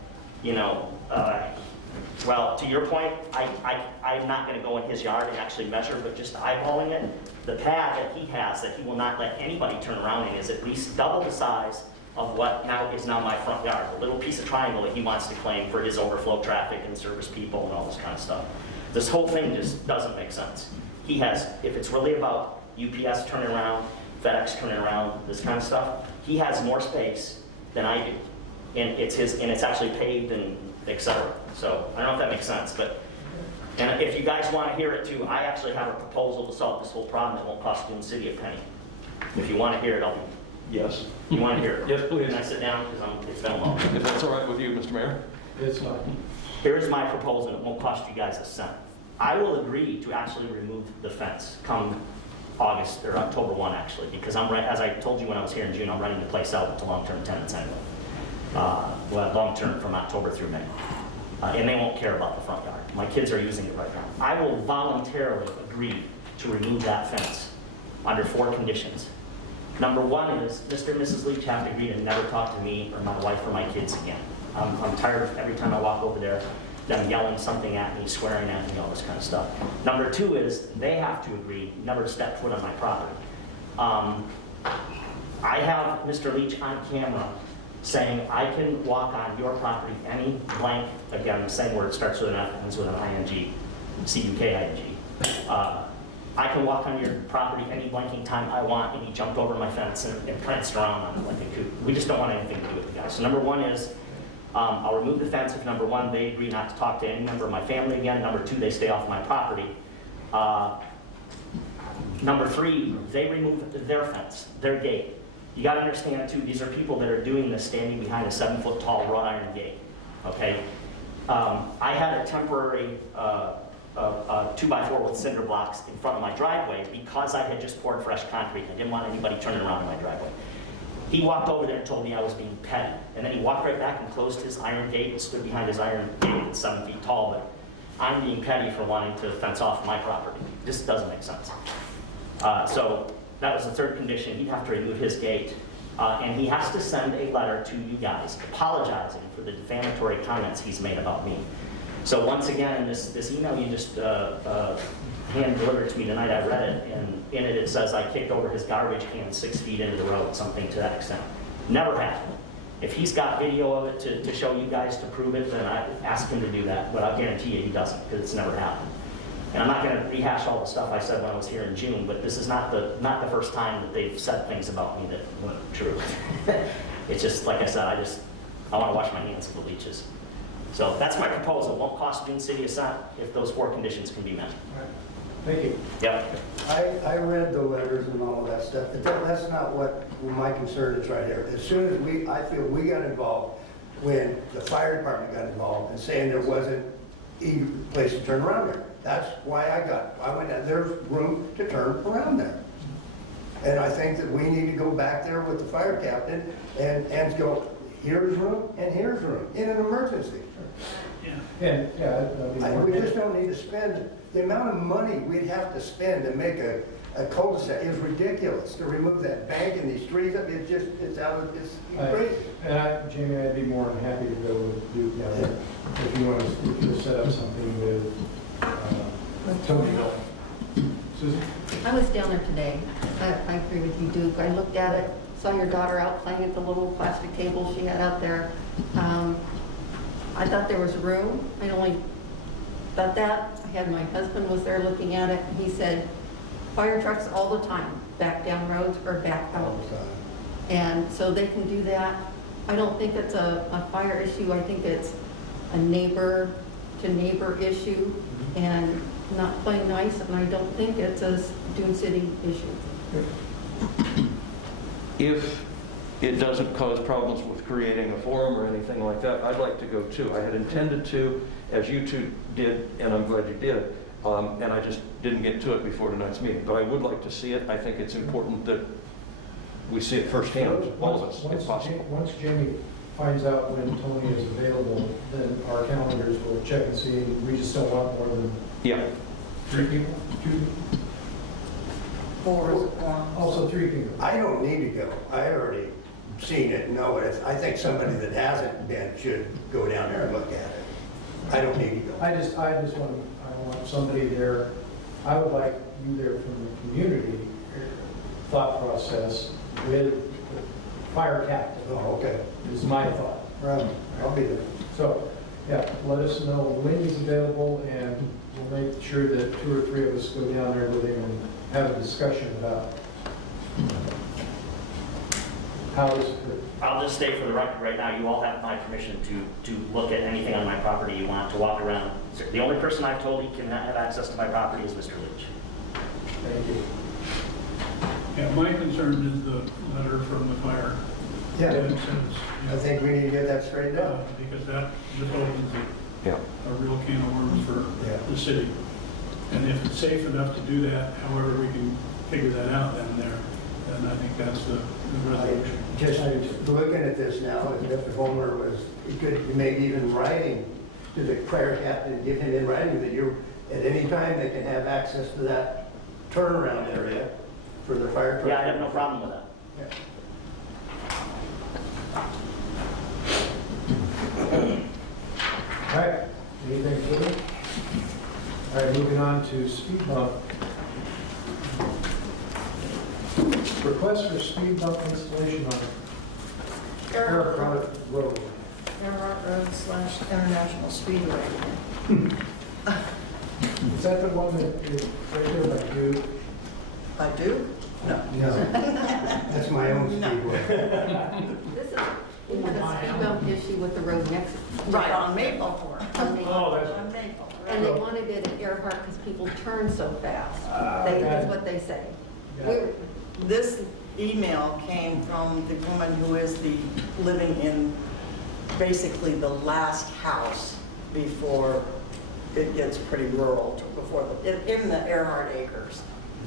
well, to your point, I'm not going to go in his yard and actually measure, but just eyeballing it, the pad that he has that he will not let anybody turn around in is at least double the size of what is now my front yard. The little piece of triangle that he wants to claim for his overflow traffic and service people and all this kind of stuff. This whole thing just doesn't make sense. He has, if it's really about UPS turning around, FedEx turning around, this kind of stuff, he has more space than I do. And it's actually paved and et cetera. So I don't know if that makes sense, but, and if you guys want to hear it too, I actually have a proposal to solve this whole problem that won't cost Dune City a penny. If you want to hear it, I'll be. Yes. You want to hear it? Yes, please. Can I sit down? Because it's been long. If that's all right with you, Mr. Mayor? It's not. Here is my proposal. It won't cost you guys a cent. I will agree to actually remove the fence come August or October 1, actually, because as I told you when I was here in June, I'm renting the place out to long-term tenants anyway. Well, long-term from October through May. And they won't care about the front yard. My kids are using it right now. I will voluntarily agree to remove that fence under 4 conditions. Number 1 is Mr. and Mrs. Leach have to agree to never talk to me or my wife or my kids again. I'm tired of every time I walk over there, them yelling something at me, swearing at me, all this kind of stuff. Number 2 is they have to agree never to step foot on my property. I have Mr. Leach on camera saying I can walk on your property any blank, again, the same word starts with an F, ends with an ING, C-U-K-I-N-G. I can walk on your property any blanking time I want, and he jumped over my fence and pranced around on it like a coot. We just don't want anything to do with the guy. So number 1 is, I'll remove the fence if number 1, they agree not to talk to any member of my family again. Number 2, they stay off my property. Number 3, they remove their fence, their gate. You got to understand too, these are people that are doing this standing behind a 7-foot tall wrought iron gate. Okay, I had a temporary 2x4 with cinder blocks in front of my driveway because I had just poured fresh concrete. I didn't want anybody turning around in my driveway. He walked over there and told me I was being petty, and then he walked right back and closed his iron gate and stood behind his iron gate that's 7 feet tall. But I'm being petty for wanting to fence off my property. This doesn't make sense. So that was the 3rd condition. He'd have to remove his gate. And he has to send a letter to you guys apologizing for the defamatory comments he's made about me. So once again, in this email you just hand-delivered to me tonight, I read it, and in it says I kicked over his garbage can 6 feet into the road, something to that extent. Never happened. If he's got video of it to show you guys to prove it, then I ask him to do that, but I'll guarantee you he doesn't, because it's never happened. And I'm not going to rehash all the stuff I said when I was here in June, but this is not the first time that they've said things about me that weren't true. It's just, like I said, I want to wash my hands of the Leaches. So that's my proposal. It won't cost Dune City a cent if those 4 conditions can be met. Thank you. Yep. I read the letters and all of that stuff, but that's not what my concern is right here. As soon as I feel we got involved, when the fire department got involved and saying there wasn't a place to turn around there. That's why I went down, there's room to turn around there. And I think that we need to go back there with the fire captain and go, here's room and here's room in an emergency. And, We just don't need to spend the amount of money we'd have to spend to make a a cul-de-sac. It's ridiculous to remove that bank and these trees. It's out of, it's crazy. And Jamie, I'd be more than happy to go with Duke down there if you want to set up something with Tony Hill. Susan? I was down there today. I agree with you, Duke. I looked at it, saw your daughter out playing at the little plastic table she had out there. I thought there was room. I only thought that. I had my husband was there looking at it. He said, fire trucks all the time, back down roads or back out. And so they can do that. I don't think it's a fire issue. I think it's a neighbor to neighbor issue and not playing nice. And I don't think it's a Dune City issue. If it doesn't cause problems with creating a forum or anything like that, I'd like to go too. I had intended to, as you two did, and I'm glad you did, and I just didn't get to it before tonight's meeting. But I would like to see it. I think it's important that we see it firsthand, all of us, if possible. Once Jamie finds out when Tony is available, then our calendars will check and see. We just don't want more than Yeah. 3 people? 2 people? 4 is a quorum. Also 3 people. I don't need to go. I already seen it, know it. I think somebody that hasn't been should go down there and look at it. I don't need to go. I just want somebody there. I would like you there from the community thought process with the fire captain. Oh, okay. Is my thought. Right. I'll be there. So, yeah, let us know when he's available, and we'll make sure that 2 or 3 of us go down there with him and have a discussion about how this could. I'll just state for the record right now, you all have my permission to look at anything on my property you want, to walk around. The only person I've told he cannot have access to my property is Mr. Leach. Thank you. Yeah, my concern is the letter from the fire. Yeah. That says, I think we need to get that straightened out. because that just opens Yeah. a real can of worms for Yeah. the city. And if it's safe enough to do that, however we can figure that out down there, then I think that's the resolution. Just looking at this now, as Mr. Homer was, he could maybe even writing to the fire captain, give him in writing that you're, at any time, they can have access to that turnaround area for their fire truck. Yeah, I have no problem with that. All right, anything further? All right, moving on to speed bump. Request for speed bump installation on Airport Road. Earhart Road / International Speedway. Is that the one that is right there by you? I do? No. No, that's my own speedway. This is, we had a speed bump issue with the road next. Right, on Maple. On Maple. Oh, that's. On Maple. And they wanted it at Earhart because people turn so fast. That's what they say. We're- This email came from the woman who is living in basically the last house before it gets pretty rural, in the Earhart Acres.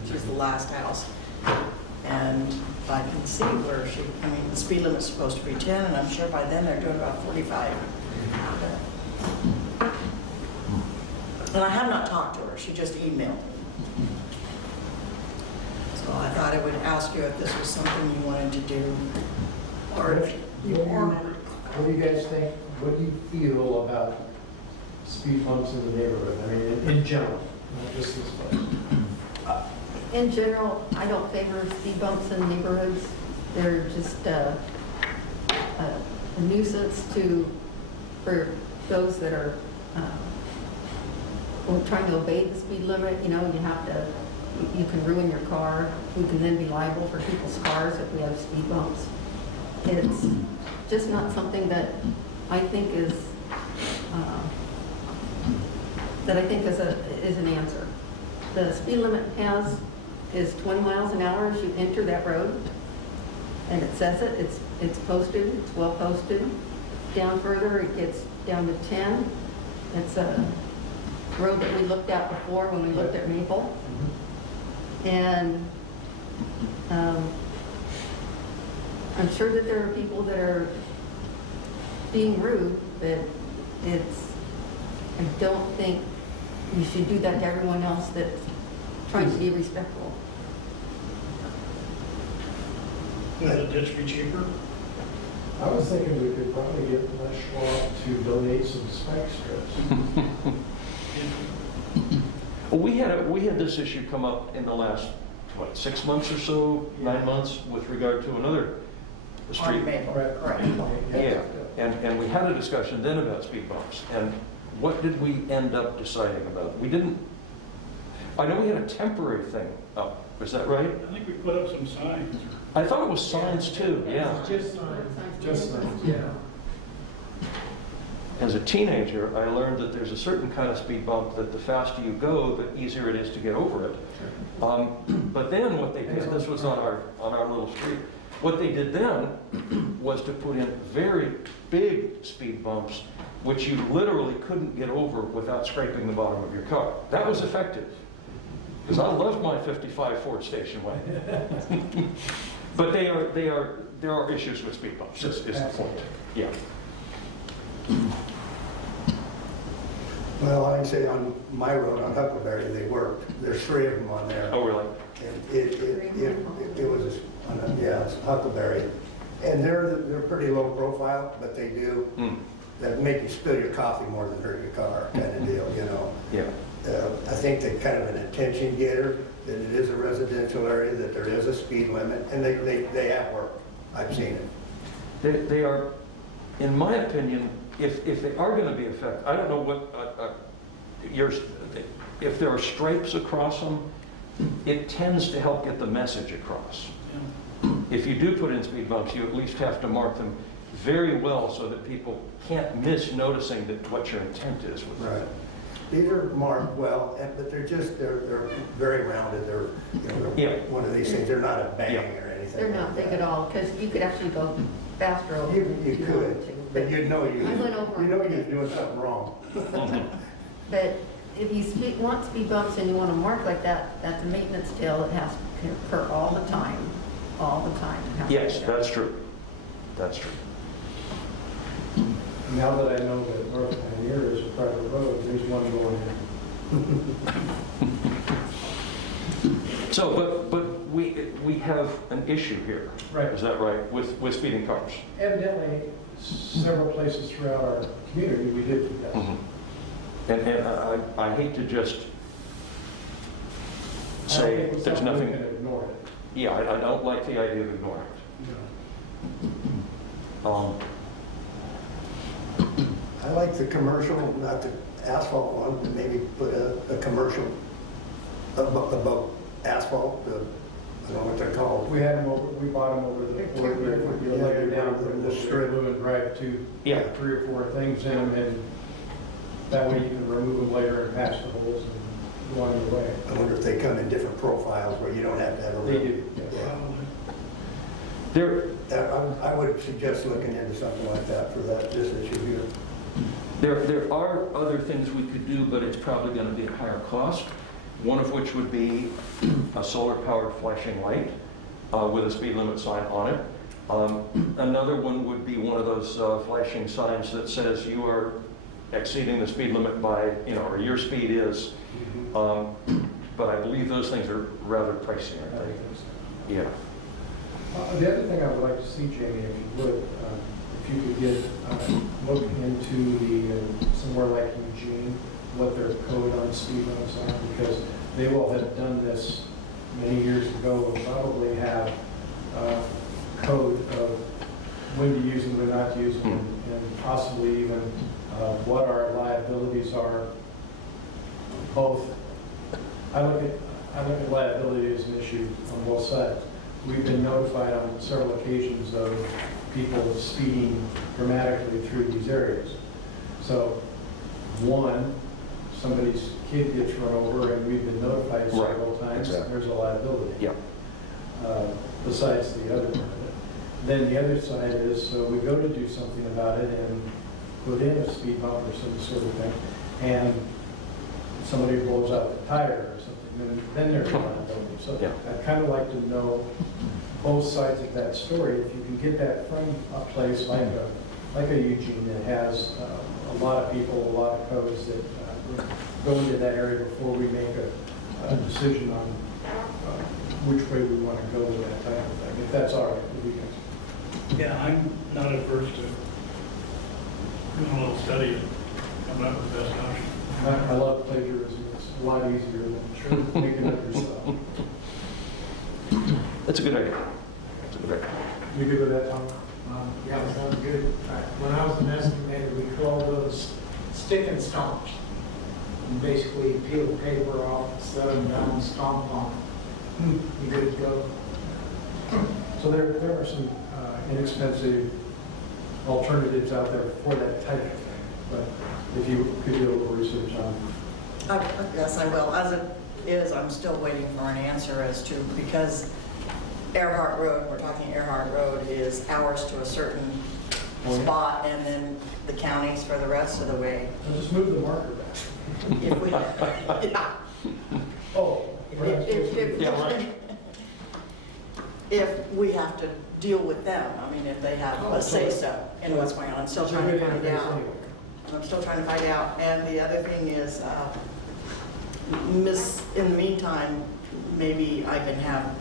She's the last house. And I can see where the speed limit's supposed to be 10, and I'm sure by then they're doing about 45. And I have not talked to her, she just emailed me. So I thought I would ask you if this was something you wanted to do, or if you weren't. What do you guys think? What do you feel about speed bumps in the neighborhood? I mean, in general, not just this place. In general, I don't favor speed bumps in neighborhoods. They're just a nuisance for those that are trying to obey the speed limit. You know, you can ruin your car. We can then be liable for people's cars if we have speed bumps. It's just not something that I think is an answer. The speed limit is 20 miles an hour as you enter that road, and it says it's posted, it's well posted. Down further, it gets down to 10. It's a road that we looked at before when we looked at Maple. And I'm sure that there are people that are being rude, but I don't think you should do that to everyone else that's trying to be respectful. Would the ditch be cheaper? I was thinking we could probably get Les Schwab to donate some spike strips. Well, we had this issue come up in the last, what, 6 months or so, 9 months, with regard to another street. On Maple, Right. correct. Yeah, and we had a discussion then about speed bumps, and what did we end up deciding about? We didn't, I know we had a temporary thing up, is that right? I think we put up some signs. I thought it was signs too, yeah. Just signs, yeah. As a teenager, I learned that there's a certain kind of speed bump that the faster you go, the easier it is to get over it. But then what they did, this was on our little street, what they did then was to put in very big speed bumps, which you literally couldn't get over without scraping the bottom of your car. That was effective, because I love my 55 Ford station wagon. But there are issues with speed bumps, is the point. Yeah. Well, I can say on my road on Huckleberry, they worked. There's 3 of them on there. Oh, really? And it was, yeah, it's Huckleberry. And they're pretty low profile, but they do, that make you spill your coffee more than hurt your car kind of deal, you know. Yeah. I think they're kind of an attention getter, that it is a residential area, that there is a speed limit, and they have worked. I've seen it. They are, in my opinion, if they are going to be effective, I don't know what, if there are stripes across them, it tends to help get the message across. If you do put in speed bumps, you at least have to mark them very well so that people can't miss noticing that what your intent is with them. Right. These are marked well, but they're very rounded. They're, Yeah. one of these things. They're not a bang Yeah. or anything. They're not big at all, because you could actually go faster over them if You you wanted could, to. but you'd know you I went over you're them. doing something wrong. But if you want speed bumps and you want to mark like that, that's a maintenance deal. It has to occur all the time, all the time. It has to Yes, be done. that's true. That's true. Now that I know that North Pioneer is a private road, there's one going in. So, but we have an issue here. Right. Is that right, with speeding cars? Evidently, several places throughout our community, we did do that. And I hate to just I don't say think it's there's something we nothing, can ignore it. yeah, I don't like the idea of ignoring it. I like the commercial, not the asphalt one, but maybe put a commercial above asphalt. I don't know what they're called. We had them over, we bought them over the, They're where temporary. you lay down The the strip. strip and drive to Yeah. 3 or 4 things in them, and that way you can remove them later and patch the holes and go on your way. I wonder if they come in different profiles where you don't have to have a. They do. Yeah. There, I would suggest looking into something like that for this issue here. there are other things we could do, but it's probably going to be a higher cost. One of which would be a solar-powered flashing light with a speed limit sign on it. Another one would be one of those flashing signs that says you are exceeding the speed limit by, or your speed is. But I believe those things are rather pricey, I aren't think they? so. Yeah. The other thing I would like to see, Jamie, if you would, if you could get, look into somewhere like Eugene, what their code on speed limits are, because they will have done this many years ago and probably have code of when to use them, when not to use them, and possibly even what our liabilities are. Both, I look at liability as an issue on both sides. We've been notified on several occasions of people speeding dramatically through these areas. So, one, somebody's kid gets run over and we've been notified several times, exactly. there's a liability. Yeah. Besides the other part of it. Then the other side is, so we go to do something about it and put in a speed bump or some sort of thing, and somebody blows out the tire or something, then there's a liability. So Yeah. I'd kind of like to know both sides of that story. If you can get that from a place like a Eugene that has a lot of people, a lot of codes that go into that area before we make a decision on which way we want to go with that type of thing, if that's all right with you guys. Yeah, I'm not adverse to doing a little study and coming up with the best option. I love plagiarism, it's a lot easier than making up yourself. That's a good idea. That's a good idea. You good with that, Tom? Yeah, it sounds good. When I was an estimator, we called those stick and stomps. And basically peel the paper off, set them down, stomp on it. You good to go? So there are some inexpensive alternatives out there for that type of thing, but if you could do a little research on Yes, I will. As it is, I'm still waiting for an answer as to, because Earhart Road, we're talking Earhart Road, is ours to a certain spot, and then the counties for the rest of the way. I'll just move the marker back. If we, yeah. Oh. If we have to deal with them, I mean, if they have a say-so in what's going on, I'm still trying to find out. I'm still trying to find out. And the other thing is, in the meantime, maybe I can have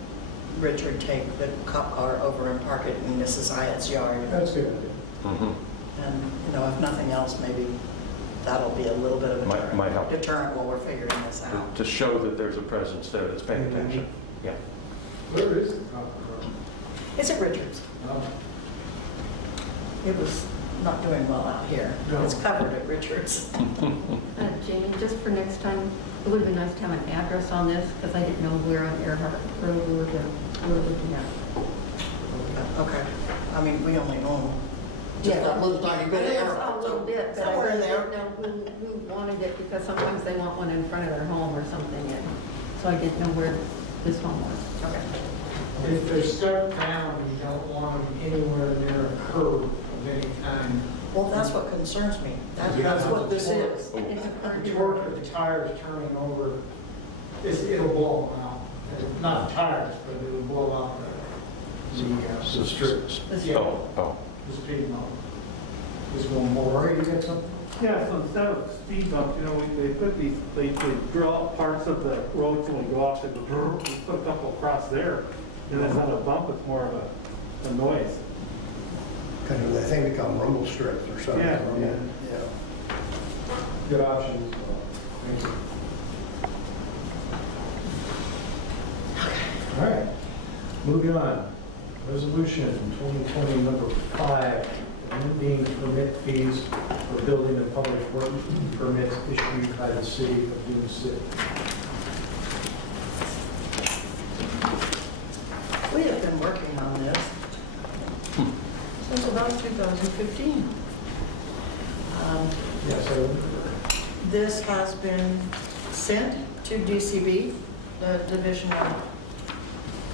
Richard take the cop car over and park it in Mrs. Hyatt's yard. That's good. And, you know, if nothing else, maybe that'll be a little bit of a Might help. deterrent while we're figuring this out. To show that there's a presence there that's paying attention. Yeah. Where is the copper? It's at Richards. It was not doing well out here. No. It's covered at Richards. Jamie, just for next time, it would be nice to have an address on this, because I didn't know where on Earhart Road we were looking at. Okay. I mean, we only own just that little tiny bit of It is Earhart. a little bit, but I Somewhere in really there. didn't know who wanted it, because sometimes they want one in front of their home or something, and so I didn't know where this one was. Okay. If they're stuck down, you don't want them anywhere near a curb of any kind. Well, that's what concerns me. That's what this is. It's a current The torque of the tires turning over, it'll blow them out. Not the tires, but it'll blow out the strips. Yeah. Oh. the speed bump. Just one more. Rory, you got something? Yeah, so instead of speed bumps, you know, they put these, they drill out parts of the roads when we go off, they go, we put a couple across there, and it's not a bump, it's more of a noise. Kind of, I think they call them rumble strips or something. Yeah. Yeah. Good options. Thank you. All right, moving on. Resolution 2020 number 5, amending permit fees for building and public work permits issued by the city of Dune City. We have been working on this since about 2015. Yes, so This has been sent to DCB, the Division of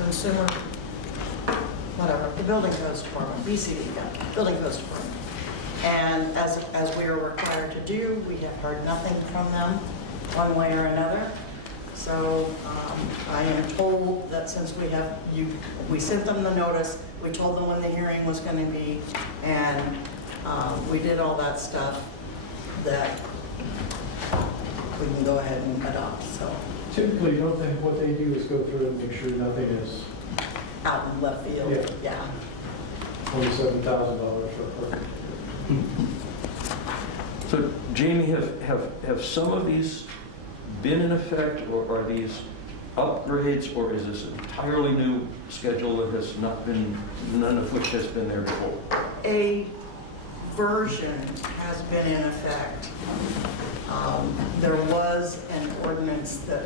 Consumer, whatever, the Building Codes Department, BCD, yeah, Building Codes Department. And as we are required to do, we have heard nothing from them one way or another. So I am told that since we sent them the notice, we told them when the hearing was going to be, and we did all that stuff, that we can go ahead and adopt, so. typically, you don't think what they do is go through and make sure nothing is Out in left field, Yeah. yeah. $27,000 for a permit. So Jamie, have some of these been in effect, or are these upgrades, or is this an entirely new schedule that has not been, none of which has been there before? A version has been in effect. There was an ordinance a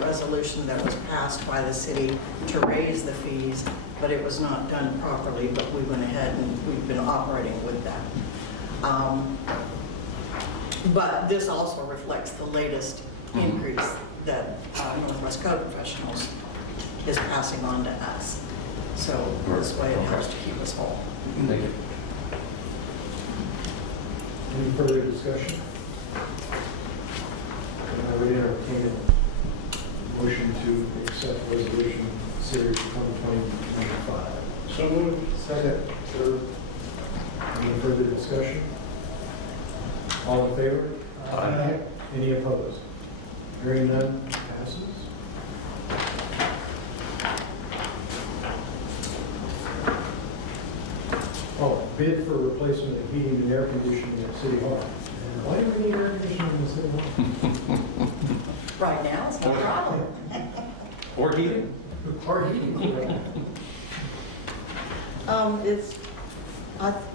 resolution that was passed by the city to raise the fees, but it was not done properly, but we went ahead and we've been operating with that. But this also reflects the latest increase that Northwest Code Professionals is passing on to us. So this way it helps to keep us whole. Thank you. Any further discussion? I would entertain a motion to accept resolution series 2020-5. So moved. Second, third. Any further discussion? All in favor? Aye. Any opposed? Hearing none, passes. Oh, bid for replacement of heating and air conditioning at City Hall. And why do we need air conditioning in City Hall? Right now, it's no problem. Or heating. Or heating.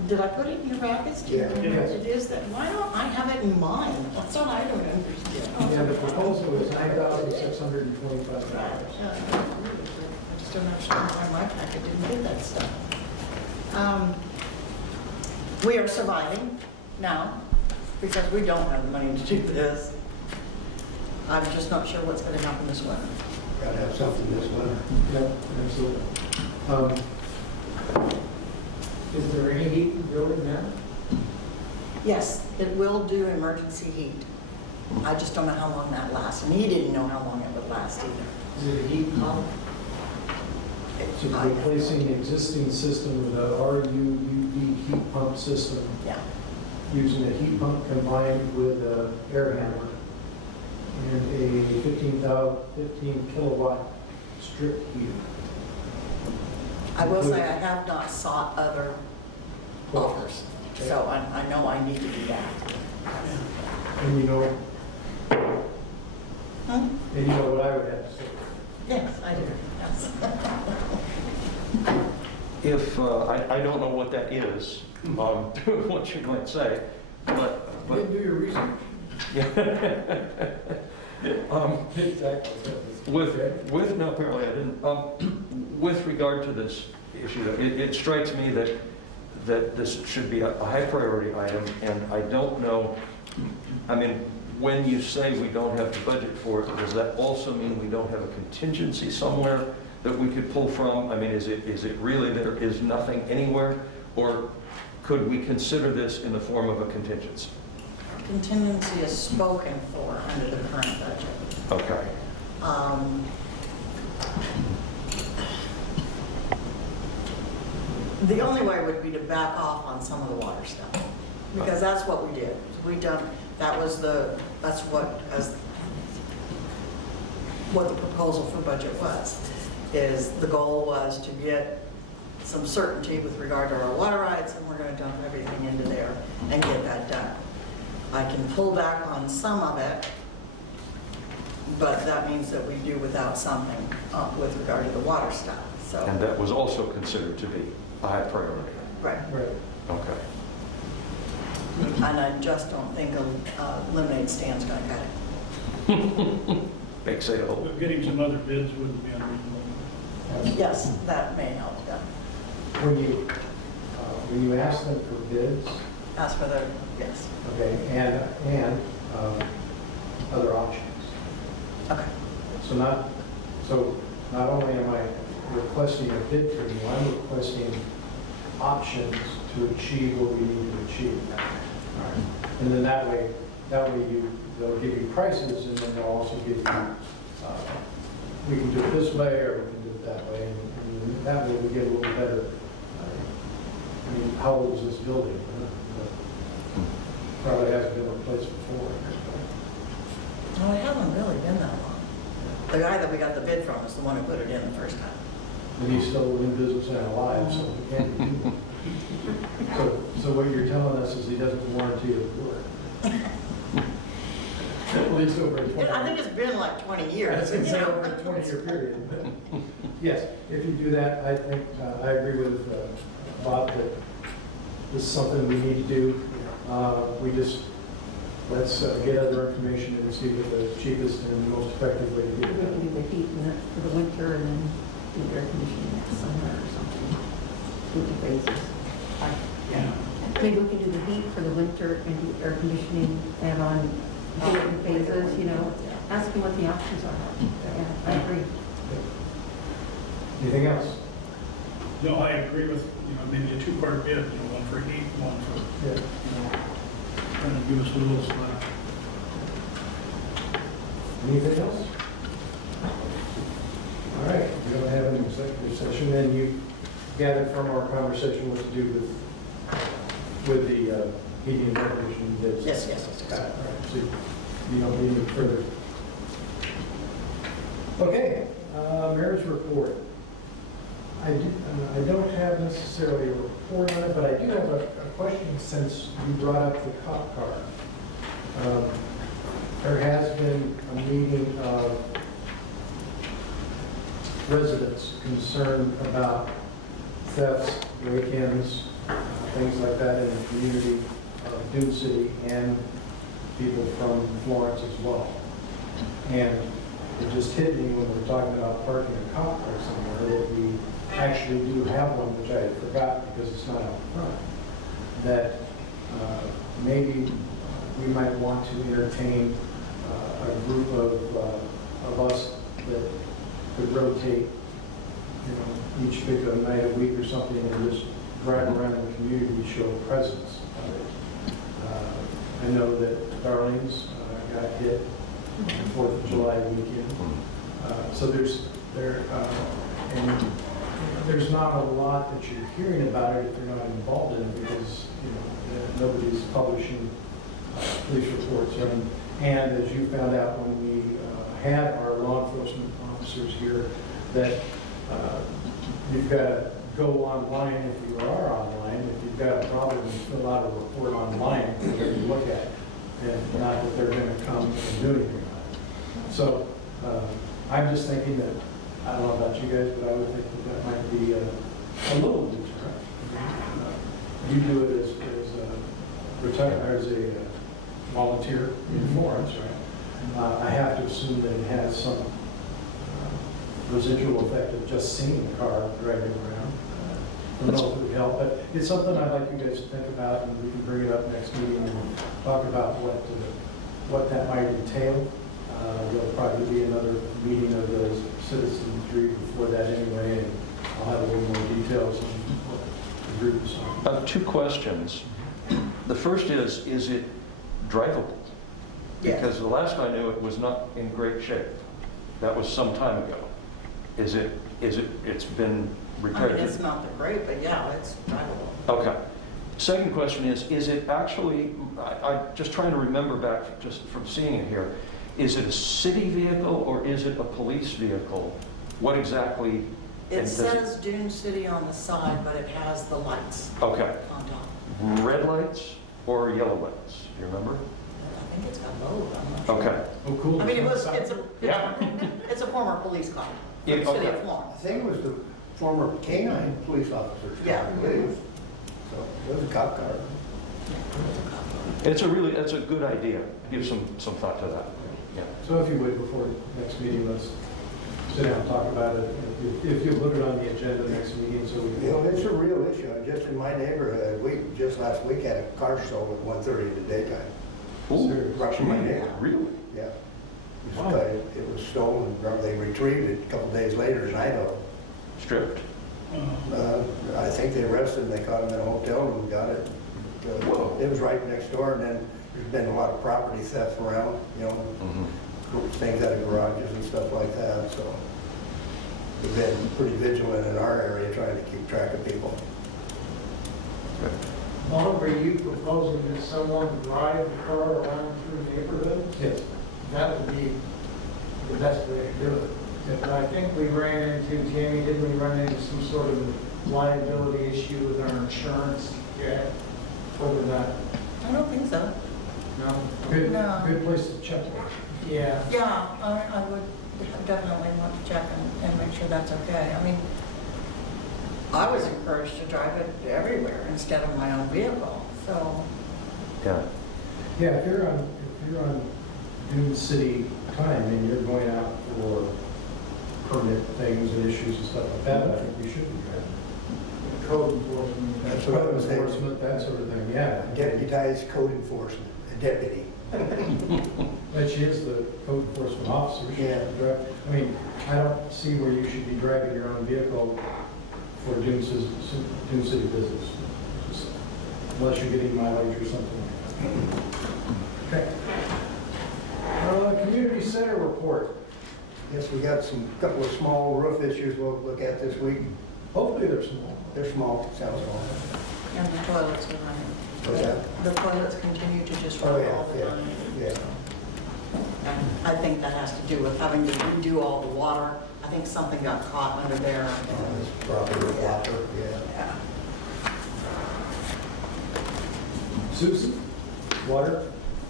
Did I put it in your package? Do you Yeah. remember what Yes. it is that, why don't I have it in mine? That's what I don't understand. Yeah, the proposal is $9,625. I just don't understand why my packet didn't get that stuff. We are surviving now because we don't have the money to do this. I'm just not sure what's going to happen this winter. Gotta have something this winter. Yeah, absolutely. Is there any heat in the building now? Yes, it will do emergency heat. I just don't know how long that lasts, and he didn't know how long it would last either. Is it a heat pump? So replacing the existing system with a RUUV heat pump system, Yeah. using a heat pump combined with an air handler and a 15 kilowatt strip heater. I will say I have not sought other offers, so I know I need to do that. And you know, Hmm? and you know what I would have to say. Yes, I do, yes. If, I don't know what that is, what you might say, but. You didn't do your research. Exactly. No, apparently I didn't. With regard to this issue, it strikes me that this should be a high priority item, and I don't know, I mean, when you say we don't have the budget for it, does that also mean we don't have a contingency somewhere that we could pull from? I mean, is it really there is nothing anywhere, or could we consider this in the form of a contingency? Contingency is spoken for under the current budget. Okay. The only way would be to back off on some of the water stuff, because that's what we did. That's what the proposal for budget was, is the goal was to get some certainty with regard to our water rights, and we're going to dump everything into there and get that done. I can pull back on some of it, but that means that we do without something with regard to the water stuff, so. And that was also considered to be a high priority? Right. Right. Okay. And I just don't think a lemonade stand's going to cut it. Big sale. But getting some other bids wouldn't be unreasonable. Yes, that may help, yeah. When you ask them for bids, As for the, yes. okay, and other options. Okay. So not only am I requesting a bid from you, I'm requesting options to achieve what we need to achieve. And then that way they'll give you prices, and then they'll also give you, we can do it this way, or we can do it that way, and that way we get a little better. I mean, how old is this building? Probably hasn't been replaced before. Well, it hasn't really been that long. The guy that we got the bid from is the one who put it in the first time. And he's still in business and alive, so we can't do So what you're telling us is he doesn't warranty the work. At least over a 20. I think it's been like 20 years. It's over a 20-year period. But yes, if you do that, I think, I agree with Bob that this is something we need to do. Let's get other information and see what the cheapest and most effective way to do We're going to it. do the heat for the winter and then do air conditioning next summer or something. Do the phases. Yeah. Maybe we can do the heat for the winter and do air conditioning and on different phases, you know. Ask them what the options are. Yeah, I agree. Anything else? No, I agree with, maybe a two-part bid, one for heat, one for, Yeah. trying to give us a little slack. Anything else? All right, we don't have an executive session, and you gathered from our conversation what to do with the heating and air conditioning bids. Yes. Got it. All right, so you don't need any further. Okay, mayor's report. I don't have necessarily a report on it, but I do have a question since you brought up the cop car. There has been a meeting of residents concerned about thefts, break-ins, things like that in the community of Dune City and people from Florence as well. And it just hit me when we were talking about parking a cop car somewhere that we actually do have one, which I had forgotten because it's not out front, that maybe we might want to entertain a group of us that could rotate, each pick a night a week or something and just drive around the community to show presence of it. I know that Darlings got hit on the 4th of July weekend. So there's not a lot that you're hearing about it if you're not involved in it because, nobody's publishing police reports. And as you found out when we had our law enforcement officers here, that you've got to go online if you are online. If you've got a problem, you fill out a report online for them to look at, and not that they're going to come and do anything about it. So I'm just thinking that, I don't know about you guys, but I would think that might be a little deterrent. You do it as a volunteer in Florence, right? I have to assume that it has some residual effect of just seeing a car driving around. I don't know if it would help, but it's something I'd like you guys to think about, and we can bring it up next meeting and talk about what that might entail. There'll probably be another meeting of the citizenry before that anyway, and I'll have a little more details on what the group is on. I have two questions. The first is it drivable? Yes. Because the last I knew, it was not in great shape. That was some time ago. It's been repaired? I mean, it's not that great, but yeah, it's drivable. Okay. Second question is it actually, I'm just trying to remember back just from seeing it here, is it a city vehicle or is it a police vehicle? What exactly? It says Dune City on the side, but it has the lights Okay. on top. Red lights or yellow lights? Do you remember? I think it's got both, I'm not sure. Okay. Oh, cool. I mean, Yeah. it's a former police car for Yeah, the city okay. of I Florence. think it was the former canine police officers. Yeah. I believe. So it was a cop car. It's a good idea. Give some thought to that. Yeah. So if you would, before next meeting, let's sit down and talk about it. If you look it on the agenda next meeting, so we can. It's a real issue. Just in my neighborhood, just last week had a car stolen at 1:30 in the daytime. Ooh, Rushing my neighbor. really? Yeah. Wow. It was stolen. They retrieved it a couple days later, as I know. Stripped. I think they arrested him. They caught him in a hotel room and got it. Whoa. It was right next door, and then there's been a lot of property theft around, things out of garages and stuff like that, so we've been pretty vigilant in our area trying to keep track of people. Bob, are you proposing that someone drive the car around through neighborhoods? Yes. That would be the best way to do it. But I think we ran into, Tammy, didn't we run into some sort of liability issue with our insurance? Yeah. Over that? I don't think so. No? No. Good place to check. Yeah. Yeah, I would definitely want to check and make sure that's okay. I mean, I was encouraged to drive it everywhere instead of my own vehicle, so. Yeah. Yeah, if you're on Dune City time and you're going out for permit things and issues and stuff like that, I think we should be driving. Code enforcement. That's what I was thinking. Enforcement, that sort of thing, yeah. Deputized code enforcement, a deputy. But she is the code enforcement officer. She Yeah. should drive. I mean, I don't see where you should be driving your own vehicle for Dune City business, unless you're getting mileage or something like that. Okay. Community center report. Yes, we got couple of small roof issues we'll look at this week. Hopefully they're small. They're small, sound small. And the toilets are running. What's that? The toilets continue to just Oh, run yeah, all the yeah, time. yeah. And I think that has to do with having to redo all the water. I think something got caught under there. On this property, yeah. Yeah. Susan, water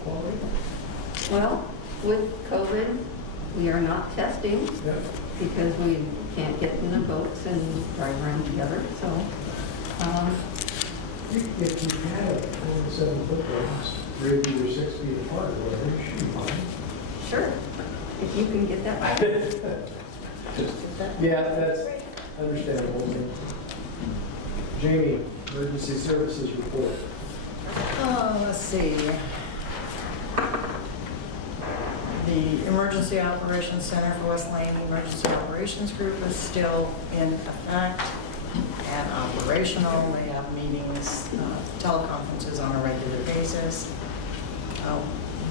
quality? Well, with COVID, we are not testing Yeah. because we can't get in the boats and drive around together, so, If you had 7-foot ones, maybe you're 6 feet apart or whatever, you should be fine. sure, if you can get that. Yeah, that's understandable. Jamie, emergency services report. Let's see. The Emergency Operations Center for West Lane Emergency Operations Group is still in effect and operational. They have meetings, teleconferences on a regular basis.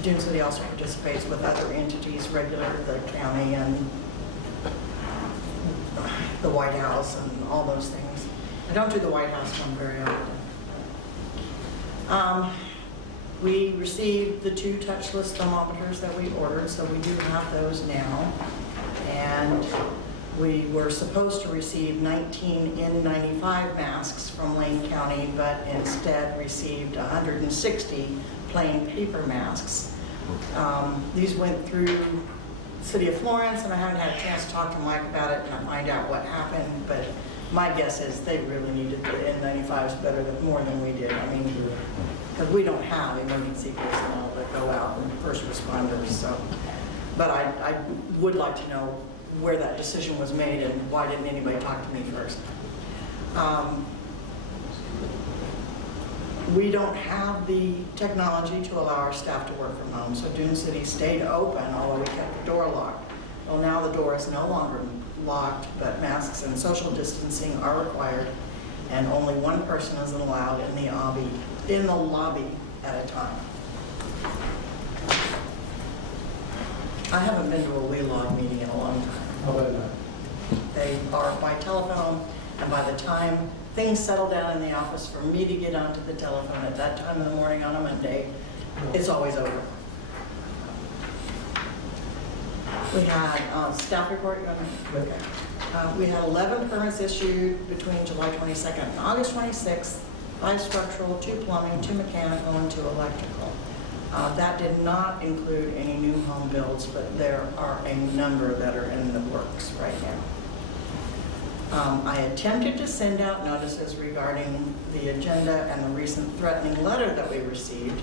Dune City also participates with other entities regular, the county and the White House and all those things. I don't do the White House one very often. We received the 2 touchless thermometers that we ordered, so we do have those now. And we were supposed to receive 19 N95 masks from Lane County, but instead received 160 plain paper masks. These went through City of Florence, and I haven't had a chance to talk to Mike about it and find out what happened, but my guess is they really needed the N95s more than we did. I mean, because we don't have emergency personnel that go out and first responders, so. But I would like to know where that decision was made and why didn't anybody talk to me first. We don't have the technology to allow our staff to work from home, so Dune City stayed open, although we kept the door locked. Well, now the door is no longer locked, but masks and social distancing are required, and only one person is allowed in the lobby at a time. I haven't been to a WeLog meeting in a long time. How about that? They are by telephone, and by the time things settle down in the office for me to get onto the telephone at that time in the morning on a Monday, it's always over. We had staff report. Okay. We had 11 permits issued between July 22nd and August 26th, 5 structural, 2 plumbing, 2 mechanical, and 2 electrical. That did not include any new home builds, but there are a number that are in the works right now. I attempted to send out notices regarding the agenda and the recent threatening letter that we received.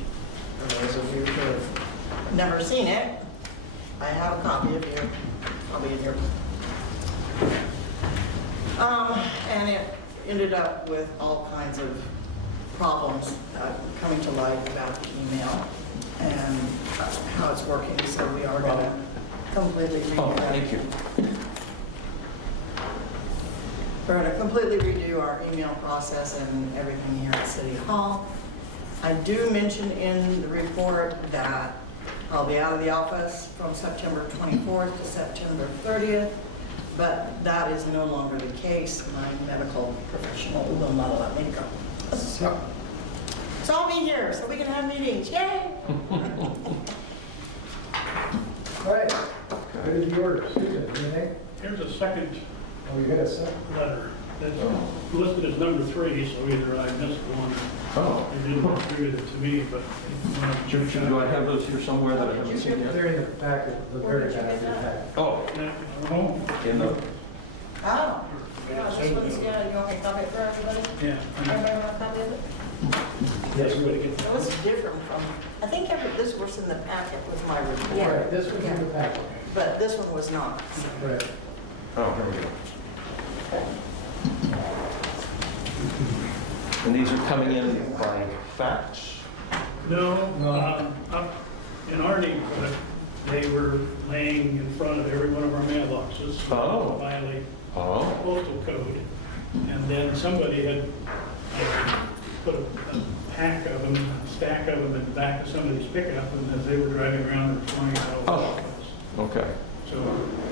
For those of you who have never seen it, I have a copy of here. I'll be in here. And it ended up with all kinds of problems coming to light about the email and how it's working. So we are going to completely redo that. Thank you. We're going to completely redo our email process and everything here at City Hall. I do mention in the report that I'll be out of the office from September 24th to September 30th, but that is no longer the case. My medical professional will not allow me to go. So I'll be here so we can have meetings. Yay! All right, good is yours. Susan, anything? Here's a second Oh, you got a second? letter that's listed as number 3, so either I missed one Oh. or didn't distribute it to me, but. Do I have those here somewhere that I haven't seen yet? They're in the packet, the very back of the packet. Oh, Oh, in the, Oh, yeah, this one's, yeah, you want me to copy it for everybody? yeah. Everybody want a copy of it? Yes, we would. It was different from, I think this was in the packet with my report. Right, this was in the packet. But this one was not. Right. oh, here we go. And these are coming in by fax? No, up in our neighborhood, they were laying in front of every one of our mailboxes. Oh. Violate Oh. postal code. And then somebody had put a pack of them, a stack of them in the back of somebody's pickup, and as they were driving around, they were flying out of the Oh. office. Okay, So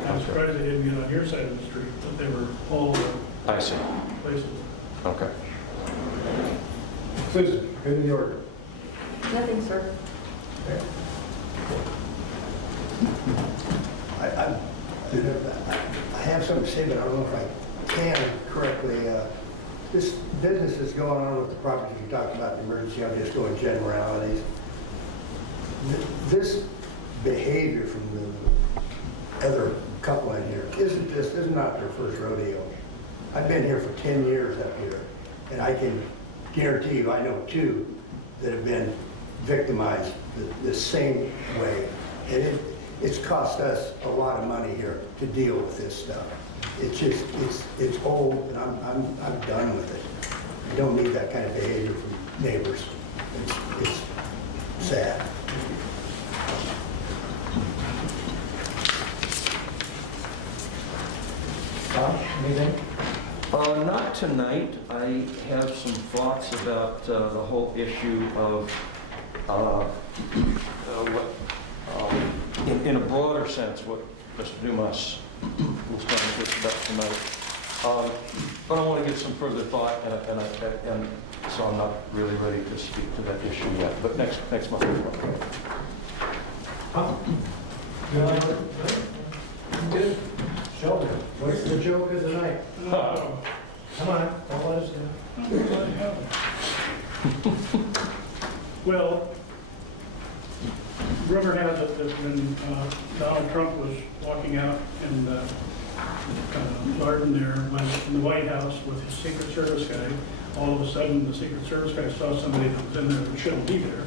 I'm surprised they didn't get on your side of the street, but they were all the I see. places. Okay. Susan, good in the order. Nothing, sir. Okay. I have something to say, but I don't know if I can correctly. This business is going on with the property you talked about, the emergency, I'll just go in generalities. This behavior from the other couple in here isn't not their first rodeo. I've been here for 10 years up here, and I can guarantee you, I know two that have been victimized the same way. And it's cost us a lot of money here to deal with this stuff. It's just, it's old, and I'm done with it. I don't need that kind of behavior from neighbors. It's sad. Tom, anything? Not tonight. I have some thoughts about the whole issue of in a broader sense, what Mr. Dumas was trying to get about tonight. But I want to give some further thought, and so I'm not really ready to speak to that issue yet. But next month. Good. Sheldon, what's the joke of the night? Come on, don't let us know. Well, rumor has it that when Donald Trump was walking out in the garden there in the White House with his Secret Service guy, all of a sudden the Secret Service guy saw somebody that was in there that shouldn't be there.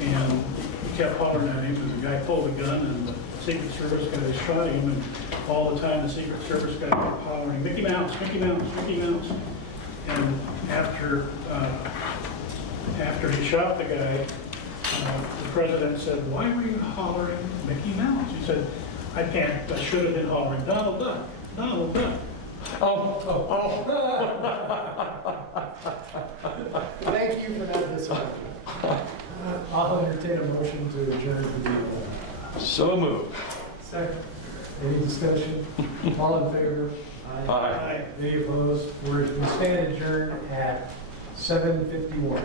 And he kept hollering at him, and the guy pulled a gun, and the Secret Service guy shot him, and all the time the Secret Service guy kept hollering, Mickey Mouse, Mickey Mouse, Mickey Mouse. And after he shot the guy, the president said, "Why were you hollering Mickey Mouse?" He said, I should have been hollering Donald Duck, Donald Duck. Thank you for that discussion. I'll entertain a motion to adjourn the meeting. So moved. Second. Any discussion? All in favor? Aye. Any opposed? We stand adjourned at 7:51.